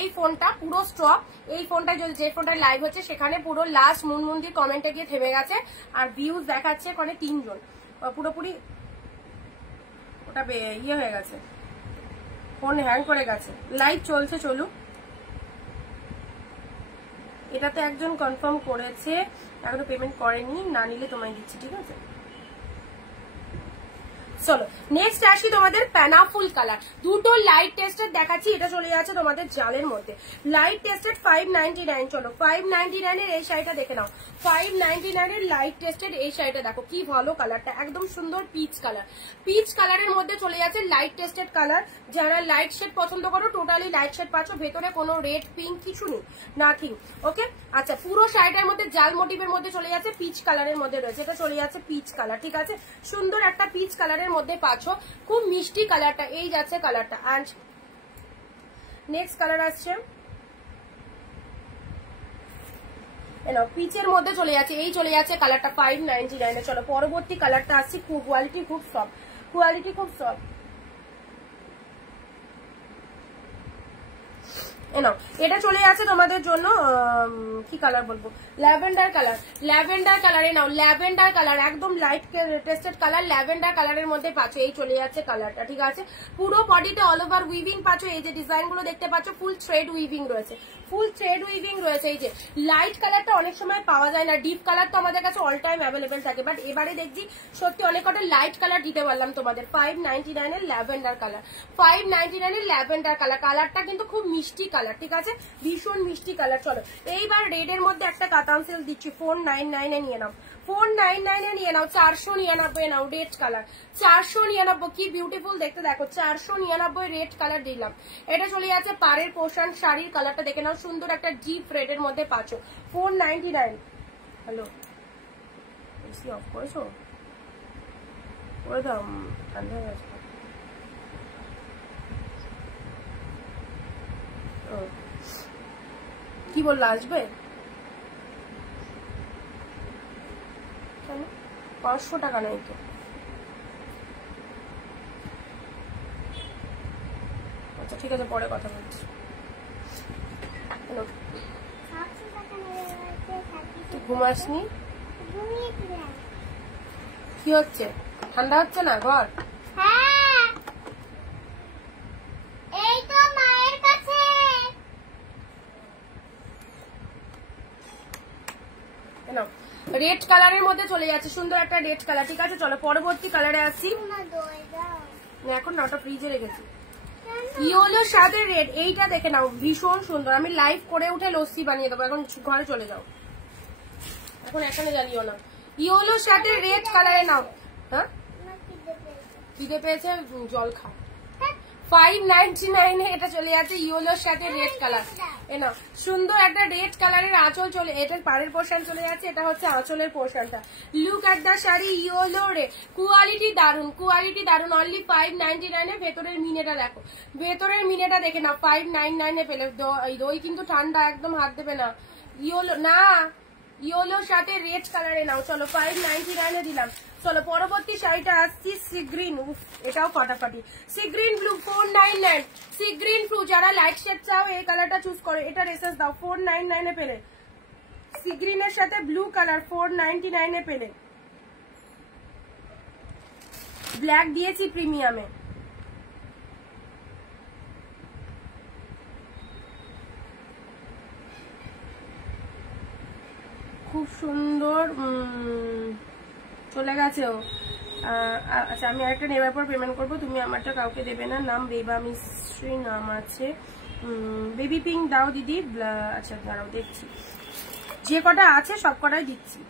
এই ফোনটা পুরো স্টপ, এই ফোনটা যে ফোনটায় লাইভ হচ্ছে সেখানে পুরো লাস্ট মুনমুন দিয়ে কমেন্টে গিয়ে থেমে গেছে, আর ভিউজ দেখাচ্ছে ওখানে 3 জন, পুরোপুরি ওটা ইয়ে হয়ে গেছে, ফোন হ্যাং করে গেছে। লাইভ চলছে, চলুক। এটাতে একজন কনফার্ম করেছে, এখনো পেমেন্ট করেনি, না নিলে তোমায় দিচ্ছি, ঠিক আছে? চলো নেক্সট আসি তোমাদের প্যানাফুল কালার, দুটো লাইট টেস্টেড দেখাচ্ছি। এটা চলে যাচ্ছে তোমাদের জালের মধ্যে, লাইট টেস্টেড 599। চলো 599 এর এই শাড়িটা দেখে নাও, 599 এর লাইট টেস্টেড এই শাড়িটা দেখো কি ভালো কালারটা, একদম সুন্দর পিচ কালার। পিচ কালারের মধ্যে চলে যাচ্ছে লাইট টেস্টেড কালার। যারা লাইট শেড পছন্দ করো টোটালি লাইট শেড পাচ্ছ, ভেতরে কোনো রেড পিঙ্ক কিছু নেই, নাথিং। ওকে, আচ্ছা পুরো শাড়িটার মধ্যে জাল মোটিভের মধ্যে চলে যাচ্ছে, পিচ কালারের মধ্যে রয়েছে, এটা চলে যাচ্ছে পিচ কালার, ঠিক আছে? সুন্দর একটা পিচ কালারের মধ্যে পাচ্ছ, খুব মিষ্টি কালারটা, এই যাচ্ছে কালারটা। অ্যান্ড নেক্সট কালার আসছে পিচের মধ্যে চলে যাচ্ছে, এই চলে যাচ্ছে কালারটা 599। চলো পরবর্তী কালারটা আসছে, খুব কোয়ালিটি খুব সফট, কোয়ালিটি খুব সফট। এটা চলে যাচ্ছে তোমাদের জন্য কি কালার বলবো, ল্যাভেন্ডার কালার, ল্যাভেন্ডার কালারে নাও, ল্যাভেন্ডার কালার একদম লাইট টেস্টেড কালার, ল্যাভেন্ডার কালারের মধ্যে পাচ্ছ, এই চলে যাচ্ছে কালারটা, ঠিক আছে? পুরো বডিতে অল ওভার উইভিং পাচ্ছ, এই যে ডিজাইন গুলো দেখতে পাচ্ছ ফুল থ্রেড উইভিং রয়েছে, ফুল থ্রেড উইভিং রয়েছে। এই যে লাইট কালারটা অনেক সময় পাওয়া যায় না, ডিপ কালার তো আমাদের কাছে অল টাইম অ্যাভেলেবেল থাকে, বাট এবারে দেখছি সত্যি অনেক কটা লাইট কালার দিতে পারলাম তোমাদের। 599 এর ল্যাভেন্ডার কালার, 599 এর ল্যাভেন্ডার কালার, কালারটা কিন্তু খুব মিষ্টি কালার, ঠিক আছে? ভীষণ মিষ্টি কালার। চলো এইবার রেড এর মধ্যে একটা কাতান সেল দিচ্ছি, 499 এ নিয়ে নাও, 499 এ নিয়ে নাও, 499 নাও, রেড কালার 499, কি বিউটিফুল দেখতে দেখো, 499 রেড কালার দিলাম। এটা চলে যাচ্ছে পাড়ের পোর্শন, শাড়ির কালারটা দেখে নাও, সুন্দর একটা জিপ রেড এর মধ্যে পাচ্ছ, 499। হ্যালো, এসি অফ করেছো? করে দাও, ঠান্ডা হয়ে গেছে। কি বললো, আসবে? 500 টাকা নেই তো। আচ্ছা ঠিক আছে, পরে কথা বলছি। হ্যালো, তুই ঘুমাসনি? কি হচ্ছে, ঠান্ডা হচ্ছে না ঘর? রেড কালারের মধ্যে চলে যাচ্ছে, সুন্দর একটা রেড কালার, ঠিক আছে? চলো পরবর্তী কালারে আসছি। এখন না, ওটা ফ্রিজে রেখেছি। ইয়েলোর সাথে রেড, এইটা দেখে নাও, ভীষণ সুন্দর। আমি লাইভ করে উঠে লস্যি বানিয়ে দেবো, এখন ঘরে চলে যাও, এখন এখানে জানিও না। ইয়েলোর সাথে রেড কালারে নাও। হ্যাঁ খিদে পেয়েছে, জল খাও। 599 এ এটা চলে যাচ্ছে ইয়েলোর সাথে রেড কালার। এনা সুন্দর একটা রেড কালারের আঁচল চলে, এটার পাড়ের পোর্শন চলে যাচ্ছে, এটা হচ্ছে আঁচলের পোর্শনটা। Look at the sari, yellow রে, কোয়ালিটি দারুন, কোয়ালিটি দারুন। অনলি 599 এ ভেতরের মিনেটা দেখো, ভেতরের মিনেটা দেখে না, 599 এ পেলে। দই কিন্তু ঠান্ডা, একদম হাত দেবে না। ইয়েলো না, ইয়েলোর সাথে রেড কালারে নাও। চলো 599 এ দিলাম। চলো পরবর্তী শাড়িটা আসছি, সি গ্রিন, এটাও ফাটাফাটি, sea green blue 499। Sea green blue, যারা লাইট শেড চাও এই কালারটা চুজ করো, এটা রেসেস দাও, 499 এ পেলে। সি গ্রিনের সাথে ব্লু কালার 499 এ পেলে। ব্ল্যাক দিয়েছি প্রিমিয়ামে, খুব সুন্দর। চলে গেছে ও। আচ্ছা আমি আরেকটা নেবার পর পেমেন্ট করবো, তুমি আমারটা কাউকে দেবে না। নাম বেবা মিস্ত্রি নাম আছে, বেবি পিঙ্ক দাও দিদি। আচ্ছা দাঁড়াও দেখছি, যে কটা আছে সব কটাই দিচ্ছি।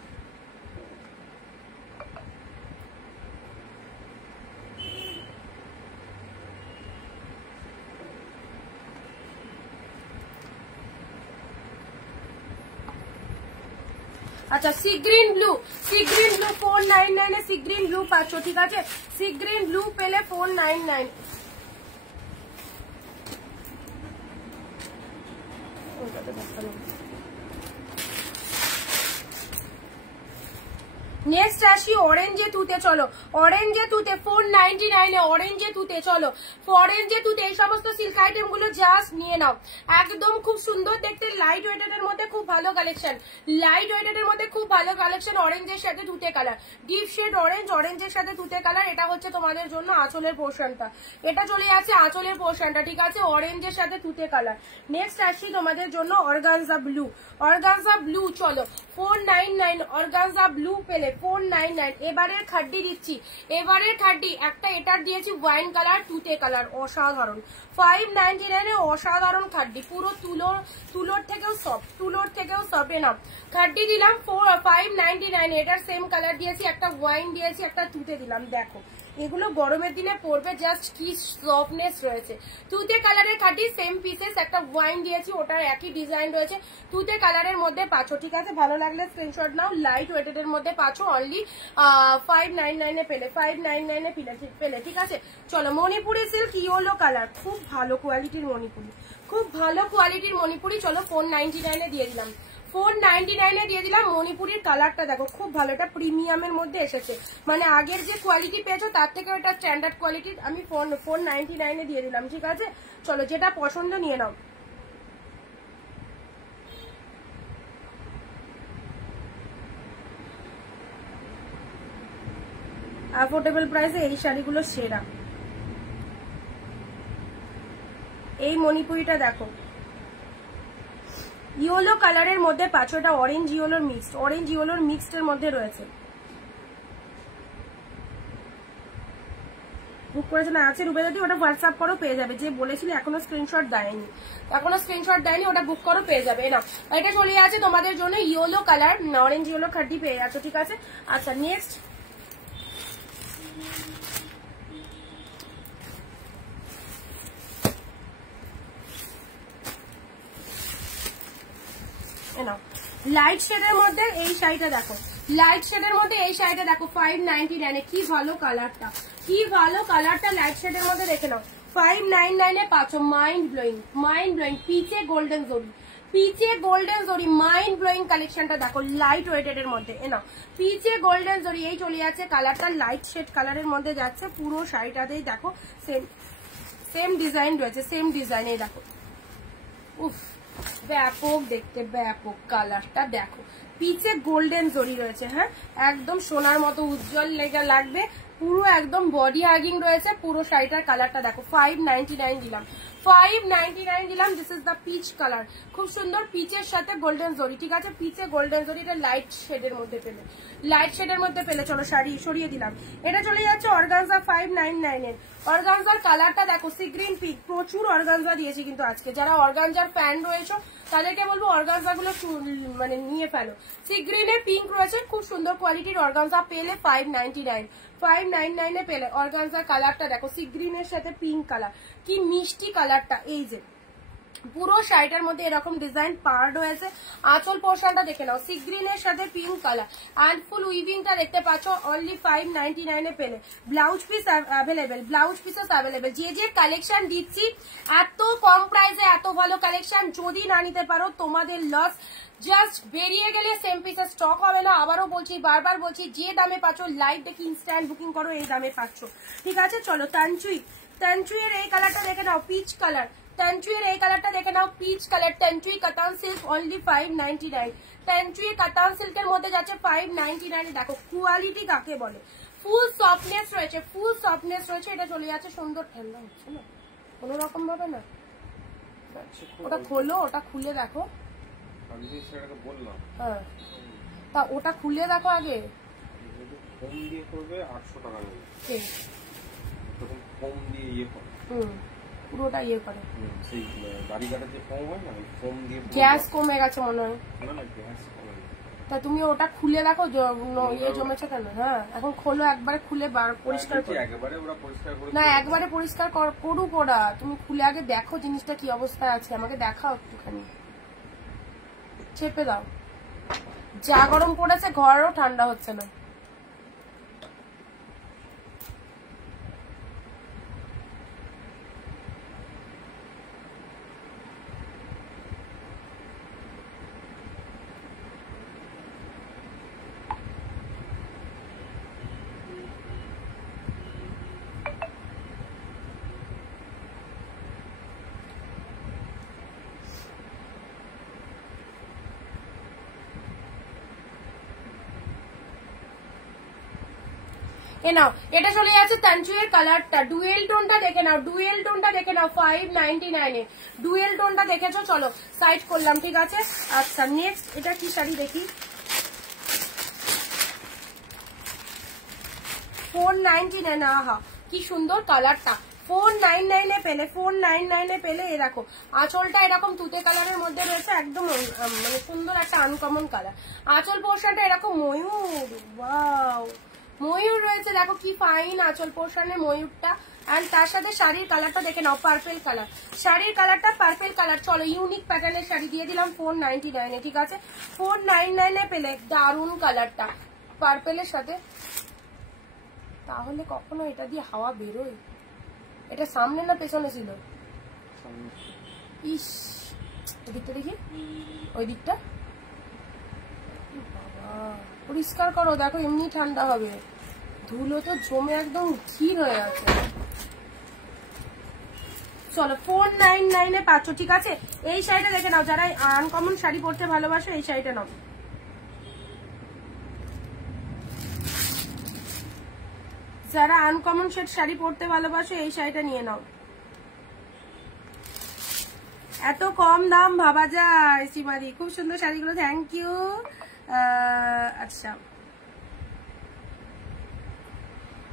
আচ্ছা sea green blue, sea green blue 499 A sea green blue পাচ্ছ, ঠিক আছে? সি গ্রিন ব্লু পেলে 499। নেক্সট আসি অরেঞ্জে তুতে, চলো অরেঞ্জে তুতে 499 এ অরেঞ্জে তুতে, চলো অরেঞ্জে তুতে এই সমস্ত সিল্ক আইটেম গুলো জাস্ট নিয়ে নাও, একদম খুব সুন্দর দেখতে, লাইট ওয়েটেড এর মধ্যে খুব ভালো কালেকশন, লাইট ওয়েটেড এর মধ্যে খুব ভালো কালেকশন, অরেঞ্জের সাথে তুতে কালার, ডিপ শেড অরেঞ্জ, অরেঞ্জের সাথে তুতে কালার, এটা হচ্ছে তোমাদের জন্য আঁচলের পোর্শনটা, এটা চলে যাচ্ছে আঁচলের পোর্শনটা, ঠিক আছে, অরেঞ্জের সাথে তুতে কালার। নেক্সট আসি তোমাদের জন্য অর্গানজা ব্লু, অর্গানজা ব্লু, চলো 499 অর্গানজা ব্লু পেলে 499। এবারের খাড্ডি দিচ্ছি, এবারের খাড্ডি একটা এটার দিয়েছি ওয়াইন কালার তুতে কালার, অসাধারণ 599 এ অসাধারণ খাড্ডি, পুরো তুলোর থেকেও সফট, তুলোর থেকেও সফট এনাম খাড্ডি দিলাম 599। এটার সেম কালার দিয়েছি, একটা ওয়াইন দিয়েছি, একটা তুতে দিলাম, দেখো এগুলো গরমের দিনে পরবে, জাস্ট কি সফটনেস রয়েছে। তুতে কালারের খাড্ডি সেম পিসেস, একটা ওয়াইন দিয়েছি, ওটার একই ডিজাইন রয়েছে, তুতে কালারের মধ্যে পাচ্ছ, ঠিক আছে, ভালো লাগলে স্ক্রিনশট নাও, লাইট ওয়েটেড এর মধ্যে পাচ্ছ, অনলি 599 এ পেলে, 599 এ পেলে, ঠিক আছে। চলো মণিপুরি সিল্ক ইয়েলো কালার, খুব ভালো কোয়ালিটির মণিপুরি, খুব ভালো কোয়ালিটির মণিপুরি, চলো 499 এ দিয়ে দিলাম, 499 এ দিয়ে দিলাম। মণিপুরির কালারটা দেখো খুব ভালো, এটা প্রিমিয়ামের মধ্যে এসেছে, মানে আগের যে কোয়ালিটি পেয়েছো তার থেকে এটা স্ট্যান্ডার্ড কোয়ালিটির, আমি 499 এ দিয়ে দিলাম, ঠিক আছে। চলো যেটা পছন্দ নিয়ে নাও। অ্যাফোর্ডেবল প্রাইসে এই শাড়িগুলো সেরা। এই মণিপুরিটা দেখো ইয়েলো কালারের মধ্যে পাচ্ছ, এটা অরেঞ্জ ইয়েলোর মিক্সড, অরেঞ্জ ইয়েলোর মিক্সড এর মধ্যে রয়েছে। বুক করেছো না আছে রুবেদাদি, ওটা হোয়াটসঅ্যাপ করো পেয়ে যাবে, যে বলেছিলে এখনো স্ক্রিনশট দেয়নি, এখনো স্ক্রিনশট দেয়নি, ওটা বুক করো পেয়ে যাবে। না এটা চলে আছে তোমাদের জন্য ইয়েলো কালার, অরেঞ্জ ইয়েলো খাড্ডি পেয়ে যাচ্ছ, ঠিক আছে। আচ্ছা নেক্সট লাইট শেডের মধ্যে এই শাড়িটা দেখো, লাইট শেডের মধ্যে এই শাড়িটা দেখো 599 এ, কি ভালো কালারটা, কি ভালো কালারটা, লাইট শেডের মধ্যে দেখে নাও 599 এ পাচ্ছ, মাইন্ড ব্লোয়িং, মাইন্ড ব্লোয়িং, পিচে গোল্ডেন জরি, পিচে গোল্ডেন জরি, মাইন্ড ব্লোয়িং কালেকশনটা দেখো, লাইট ওয়েটেড এর মধ্যে, এনাও পিচে গোল্ডেন জরি, এই চলে যাচ্ছে কালারটা, লাইট শেড কালারের মধ্যে যাচ্ছে, পুরো শাড়িটাতেই দেখো সেম ডিজাইন রয়েছে, সেম ডিজাইন, এই দেখো উফ ব্যাপক দেখতে, ব্যাপক কালারটা দেখো, পিছে গোল্ডেন জরি রয়েছে, হ্যাঁ একদম সোনার মতো উজ্জ্বল লেগে লাগবে, পুরো একদম বডি হাগিং রয়েছে, পুরো শাড়িটার কালারটা দেখো 599 দিলাম, 599 দিলাম। This is the peach colour, খুব সুন্দর পিচের সাথে গোল্ডেন জরি, ঠিক আছে, পিচে গোল্ডেন জরি, এটা লাইট শেডের মধ্যে পেলে, লাইট শেডের মধ্যে পেলে। চলো শাড়ি সরিয়ে দিলাম, এটা চলে যাচ্ছে অর্গানজা 599 এর। অর্গানজার কালারটা দেখো সি গ্রিন পিঙ্ক, প্রচুর অর্গানজা দিয়েছি কিন্তু আজকে, যারা অর্গানজার ফ্যান রয়েছে তাদেরকে বলবো অর্গানজা গুলো মানে নিয়ে ফেলো, সি গ্রিনে পিঙ্ক রয়েছে, খুব সুন্দর কোয়ালিটির অর্গানজা পেলে 599 এ পেলে। অর্গানজার কালারটা দেখো সি গ্রিনের সাথে পিঙ্ক কালার, কি মিষ্টি কালারটা, এই যে পুরো শাড়িটার মধ্যে এরকম ডিজাইন পার্ট হয়েছে, আঁচল পোর্শনটা দেখে নাও, সি গ্রিনের সাথে পিঙ্ক কালার, অ্যান্ড ফুল উইভিংটা দেখতে পাচ্ছ, অনলি 599 এ পেলে। Blouse piece available, blouse pieces available, যে যে কালেকশন দিচ্ছি এত কম প্রাইসে এত ভালো কালেকশন যদি না নিতে পারো তোমাদের লস, জাস্ট বেরিয়ে গেলে সেম পিসের স্টক হবে না। আবারও বলছি, বারবার বলছি, যে দামে পাচ্ছ লাইভ দেখি ইনস্ট্যান্ট বুকিং করো, এই দামে পাচ্ছ, ঠিক আছে। চলো তানচুই, তানচুইয়ের এই কালারটা দেখে নাও, পিচ কালার, তানচুইয়ের এই কালারটা দেখে নাও, পিচ কালার, তানচুই কাতান সিল্ক, অনলি 599। তানচুই কাতান সিল্কের মধ্যে যাচ্ছে 599। দেখো কোয়ালিটি কাকে বলে, ফুল সফটনেস রয়েছে, ফুল সফটনেস রয়েছে, এটা চলে যাচ্ছে সুন্দর, ঠান্ডা হচ্ছে না কোনো রকম ভাবে না, ওটা খোলো, ওটা খুলে দেখো, হ্যাঁ তা ওটা খুলে দেখো আগে, ফোম দিয়ে করবে 800 টাকা নেবে, তখন ফোম দিয়ে ইয়ে করে, পুরোটা ইয়ে করে, সেই গাড়ি কাটার যে ফোম হয় না, ফোম দিয়ে গ্যাস কমে গেছে মনে হয়, না না গ্যাস কমে, তা তুমি ওটা খুলে দেখো ইয়ে জমেছে কেন, হ্যাঁ এখন খোলো, একবারে খুলে পরিষ্কার করো, একবারে ওরা পরিষ্কার করে না একবারে পরিষ্কার করুক ওরা, তুমি খুলে আগে দেখো জিনিসটা কি অবস্থায় আছে, আমাকে দেখাও একটুখানি, চেপে দাও, যা গরম পড়েছে ঘরেও ঠান্ডা হচ্ছে না। এ নাও, এটা চলে যাচ্ছে তানচুয়ের কালারটা, ডুয়েল টোনটা দেখে নাও, ডুয়েল টোনটা দেখে নাও 599 এ। ডুয়েল টোনটা দেখেছো, চলো সাইড করলাম, ঠিক আছে। আচ্ছা নেক্সট এটা কি শাড়ি দেখি, 499। আহা কি সুন্দর কালারটা, 499 এ পেলে, 499 এ পেলে। এ দেখো আঁচলটা এরকম তুতে কালারের মধ্যে রয়েছে, একদম মানে সুন্দর একটা আনকমন কালার। আঁচল পোর্শনটা এরকম ময়ূর, ওয়াও ময়ূর রয়েছে, দেখো কি ফাইন আঁচল পোর্শনের ময়ূরটা। এন্ড তার সাথে শাড়ির কালারটা দেখে নাও, পার্পেল কালার, শাড়ির কালারটা পার্পেল কালার। চলো ইউনিক প্যাটার্নের শাড়ি দিয়ে দিলাম 499 এ, ঠিক আছে। 499 এ পেলে দারুন কালারটা পার্পেলের সাথে। তাহলে কখনো এটা দিয়ে হাওয়া বেরোয়? এটা সামনে না পেছনে ছিল? ইস, ওই দিকটা দেখি, ওই দিকটা বাবা পরিষ্কার করো, দেখো এমনি ঠান্ডা হবে, ধুলো তো জমে একদম ক্ষীর হয়ে আছে। চলো 499 এ পাচ্ছ, ঠিক আছে। এই শাড়িটা দেখে নাও, যারা আনকমন শাড়ি পরতে ভালোবাসো এই শাড়িটা নাও। যারা আনকমন সেট শাড়ি পরতে ভালোবাসো এই শাড়িটা নিয়ে নাও। এত কম দাম ভাবা যায় সীমাদি, খুব সুন্দর শাড়িগুলো, থ্যাংক ইউ। আচ্ছা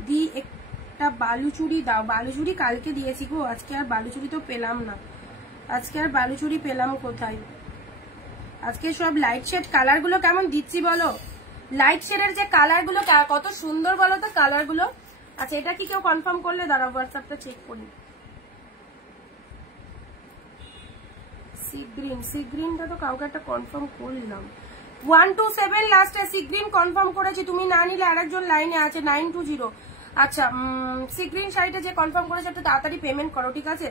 দি একটা বালুচুরি দাও, বালুচুরি কালকে দিয়েছি গো, আজকে আর বালুচুরি তো পেলাম না, আজকে আর বালুচুরি পেলাম কোথায়? আজকে সব লাইট শেড কালার গুলো কেমন দিচ্ছি বলো, লাইট শেডের যে কালার গুলো কত সুন্দর বলো তো কালার গুলো। আচ্ছা এটা কি কেউ কনফার্ম করলে দাঁড়া, হোয়াটসঅ্যাপটা চেক করি। সি গ্রিন, সি গ্রিনটা তো কাউকে একটা কনফার্ম করলাম, 127 লাস্টে সি গ্রিন কনফার্ম করেছি, তুমি না নিলে আরেকজন লাইনে আছে 920। আচ্ছা সি গ্রিন শাড়িটা যে কনফার্ম করেছে একটু তাড়াতাড়ি পেমেন্ট করো, ঠিক আছে।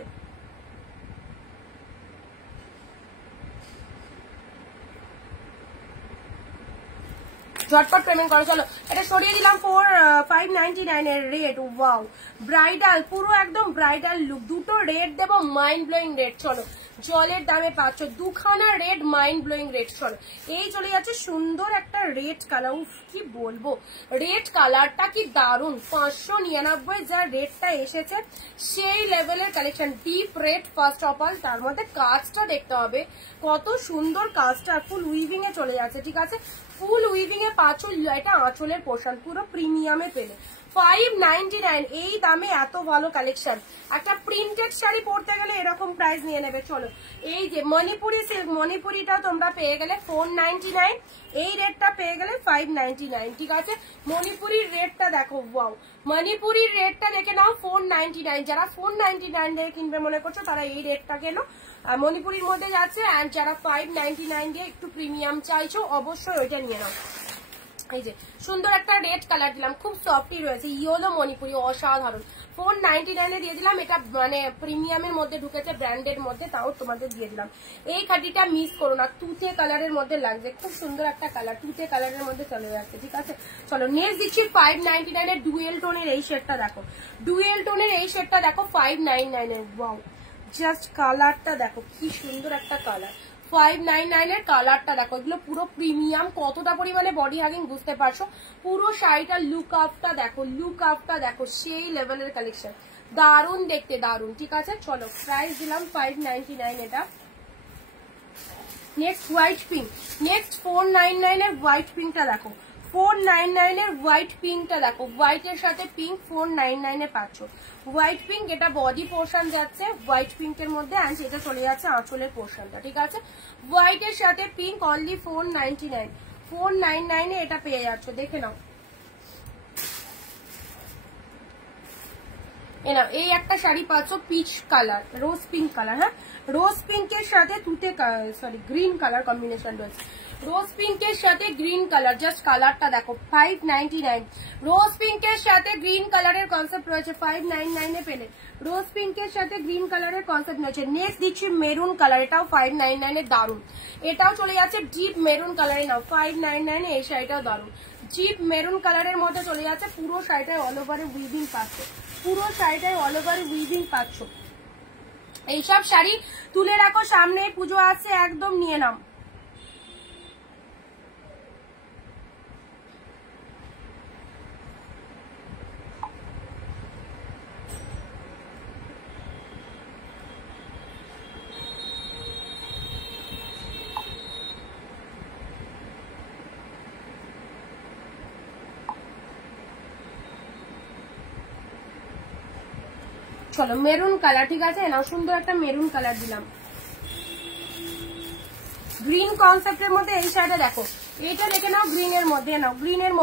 ঝটপট পেমেন্ট করো, চলো এটা সরিয়ে দিলাম 599 এর রেট। ওয়াও ব্রাইডাল, পুরো একদম ব্রাইডাল লুক, দুটো রেট দেবো মাইন্ড ব্লোয়িং রেট। চলো জলের দামে পাচ্ছ দুখানা রেড, মাইন্ড ব্লোয়িং রেড। চলো এই চলে যাচ্ছে সুন্দর একটা রেড কালার, উফ কি বলবো, রেড কালারটা কি দারুন, 599 যা রেডটা এসেছে সেই লেভেলের collection, deep red first of all. তার মধ্যে কাজটা দেখতে হবে কত সুন্দর, কাজটা ফুল উইভিং এ চলে যাচ্ছে, ঠিক আছে। ফুল উইভিং এ পাচ্ছ, এটা আঁচলের পোর্শন পুরো প্রিমিয়ামে পেলে 599। এই দামে এত ভালো কালেকশন, একটা প্রিন্টেড শাড়ি পরতে গেলে এরকম প্রাইস নিয়ে নেবে। চলো এই যে মণিপুরি সিল্ক, মণিপুরিটা তোমরা পেয়ে গেলে 499, এই রেটটা পেয়ে গেলে 599, ঠিক আছে। মণিপুরির রেটটা দেখো, ওয়াও মণিপুরির রেটটা দেখে নাও 499। যারা 499 দিয়ে কিনবে মনে করছো তারা এই রেটটা কেন, মণিপুরির মধ্যে যাচ্ছে। অ্যান্ড যারা 599 দিয়ে একটু প্রিমিয়াম চাইছো অবশ্যই ওইটা নিয়ে নাও। এই যে সুন্দর একটা রেড কালার দিলাম, খুব সফটই রয়েছে, ইয়েলো মণিপুরি অসাধারণ, 499 এ দিয়ে দিলাম। এটা মানে প্রিমিয়ামের মধ্যে ঢুকেছে, ব্র্যান্ডের মধ্যে, তাও তোমাদের দিয়ে দিলাম। এই খাটিটা মিস করো না, তুতে কালারের মধ্যে লাগছে, খুব সুন্দর একটা কালার, তুতে কালারের মধ্যে চলে যাচ্ছে, ঠিক আছে। চলো নেক্সট দিচ্ছি 599 এর ডুয়েল টোনের এই শেডটা দেখো, ডুয়েল টোনের এই শেডটা দেখো 599 এর। ওয়াও জাস্ট কালারটা দেখো কি সুন্দর একটা কালার, 599 এর কালারটা দেখো, এগুলো পুরো প্রিমিয়াম, কতটা পরিমাণে বডি হাগিং বুঝতে পারছো। পুরো শাড়িটার লুক আপটা দেখো, লুক আপটা দেখো, সেই লেভেলের কালেকশন, দারুন দেখতে দারুন, ঠিক আছে। চলো প্রাইস দিলাম 599 এটা। নেক্সট হোয়াইট পিঙ্ক, নেক্সট 499 এর হোয়াইট পিঙ্কটা দেখো, 499 এর হোয়াইট পিঙ্কটা দেখো, হোয়াইটের সাথে পিঙ্ক 499 এ পাচ্ছ। হোয়াইট পিঙ্ক, এটা বডি পোর্শন যাচ্ছে হোয়াইট পিঙ্কের মধ্যে, অ্যান্ড এটা চলে যাচ্ছে আঁচলের পোর্শনটা, ঠিক আছে। হোয়াইটের সাথে পিঙ্ক অনলি 499, 499 এ এটা পেয়ে যাচ্ছ, দেখে নাও। এই একটা শাড়ি পাচ্ছ পিচ কালার, রোজ পিঙ্ক কালার, হ্যাঁ রোজ পিঙ্কের সাথে তুতে সরি গ্রিন কালার কম্বিনেশন রয়েছে, রোজ পিঙ্কের সাথে গ্রিন কালার, জাস্ট কালারটা দেখো 599। রোজ পিঙ্কের সাথে গ্রিন কালারের কনসেপ্ট রয়েছে, 599 এ পেলে রোজ পিঙ্কের সাথে গ্রিন কালারের কনসেপ্ট রয়েছে। নেক্সট দিচ্ছি মেরুন কালার, এটাও 599 এ দারুন, এটাও চলে যাচ্ছে ডিপ মেরুন কালারে, নাও 599 এ এই শাড়িটাও দারুন, ডিপ মেরুন কালারের মধ্যে চলে যাচ্ছে। পুরো শাড়িটায় অল ওভারে উইভিং পাচ্ছ, পুরো শাড়িটায় অল ওভার উইভিং পাচ্ছ। এইসব শাড়ি তুলে রাখো, সামনে পুজো আছে, একদম নিয়ে নাও। চলো মেরুন কালার, ঠিক আছে নাও, সুন্দর একটা মেরুন কালার দিলাম। গ্রিন কনসেপ্টের মধ্যে এই শাড়িটা দেখো, এইটা দেখে নাও, গ্রিনের মধ্যে নাও, গ্রিনের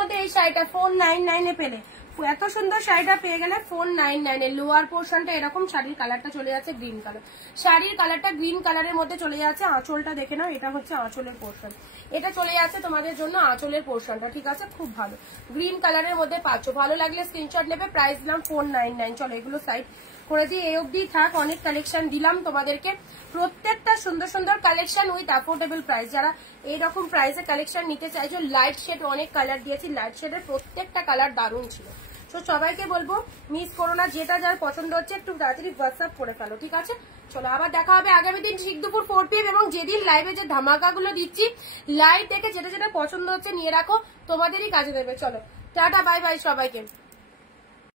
মধ্যে এই শাড়িটা 499 এ পেলে। এত সুন্দর শাড়িটা পেয়ে গেলে 499 এ। লোয়ার পোর্শনটা এরকম, শাড়ির কালারটা চলে যাচ্ছে গ্রিন কালার, শাড়ির কালারটা গ্রিন কালারের মধ্যে চলে যাচ্ছে। আঁচলটা দেখে নাও, এটা হচ্ছে আঁচলের পোর্শন, এটা চলে যাচ্ছে তোমাদের জন্য আঁচলের পোর্শনটা, ঠিক আছে খুব ভালো গ্রিন কালারের মধ্যে পাচ্ছ। ভালো লাগলে স্ক্রিনশট নেবে, প্রাইস দিলাম 499। চলো এগুলো সাইড করে দিয়ে এই অবধি থাক, অনেক কালেকশন দিলাম তোমাদেরকে, প্রত্যেকটা সুন্দর সুন্দর কালেকশন উইথ অ্যাফোর্ডেবল প্রাইস। যারা এইরকম প্রাইসে কালেকশন নিতে চাইছো, লাইট শেড অনেক কালার দিয়েছি, লাইট শেডের প্রত্যেকটা কালার দারুণ ছিল। তো সবাইকে বলবো মিস করো না, যেটা যার পছন্দ হচ্ছে একটু তাড়াতাড়ি হোয়াটসঅ্যাপ করে ফেলো, ঠিক আছে। চলো আবার দেখা হবে আগামী দিন ঠিক দুপুর 4 PM, এবং যেদিন লাইভে যে ধামাকাগুলো দিচ্ছি লাইভ থেকে যেটা যেটা পছন্দ হচ্ছে নিয়ে রাখো, তোমাদেরই কাজে দেবে। চলো টাটা, বাই বাই সবাইকে।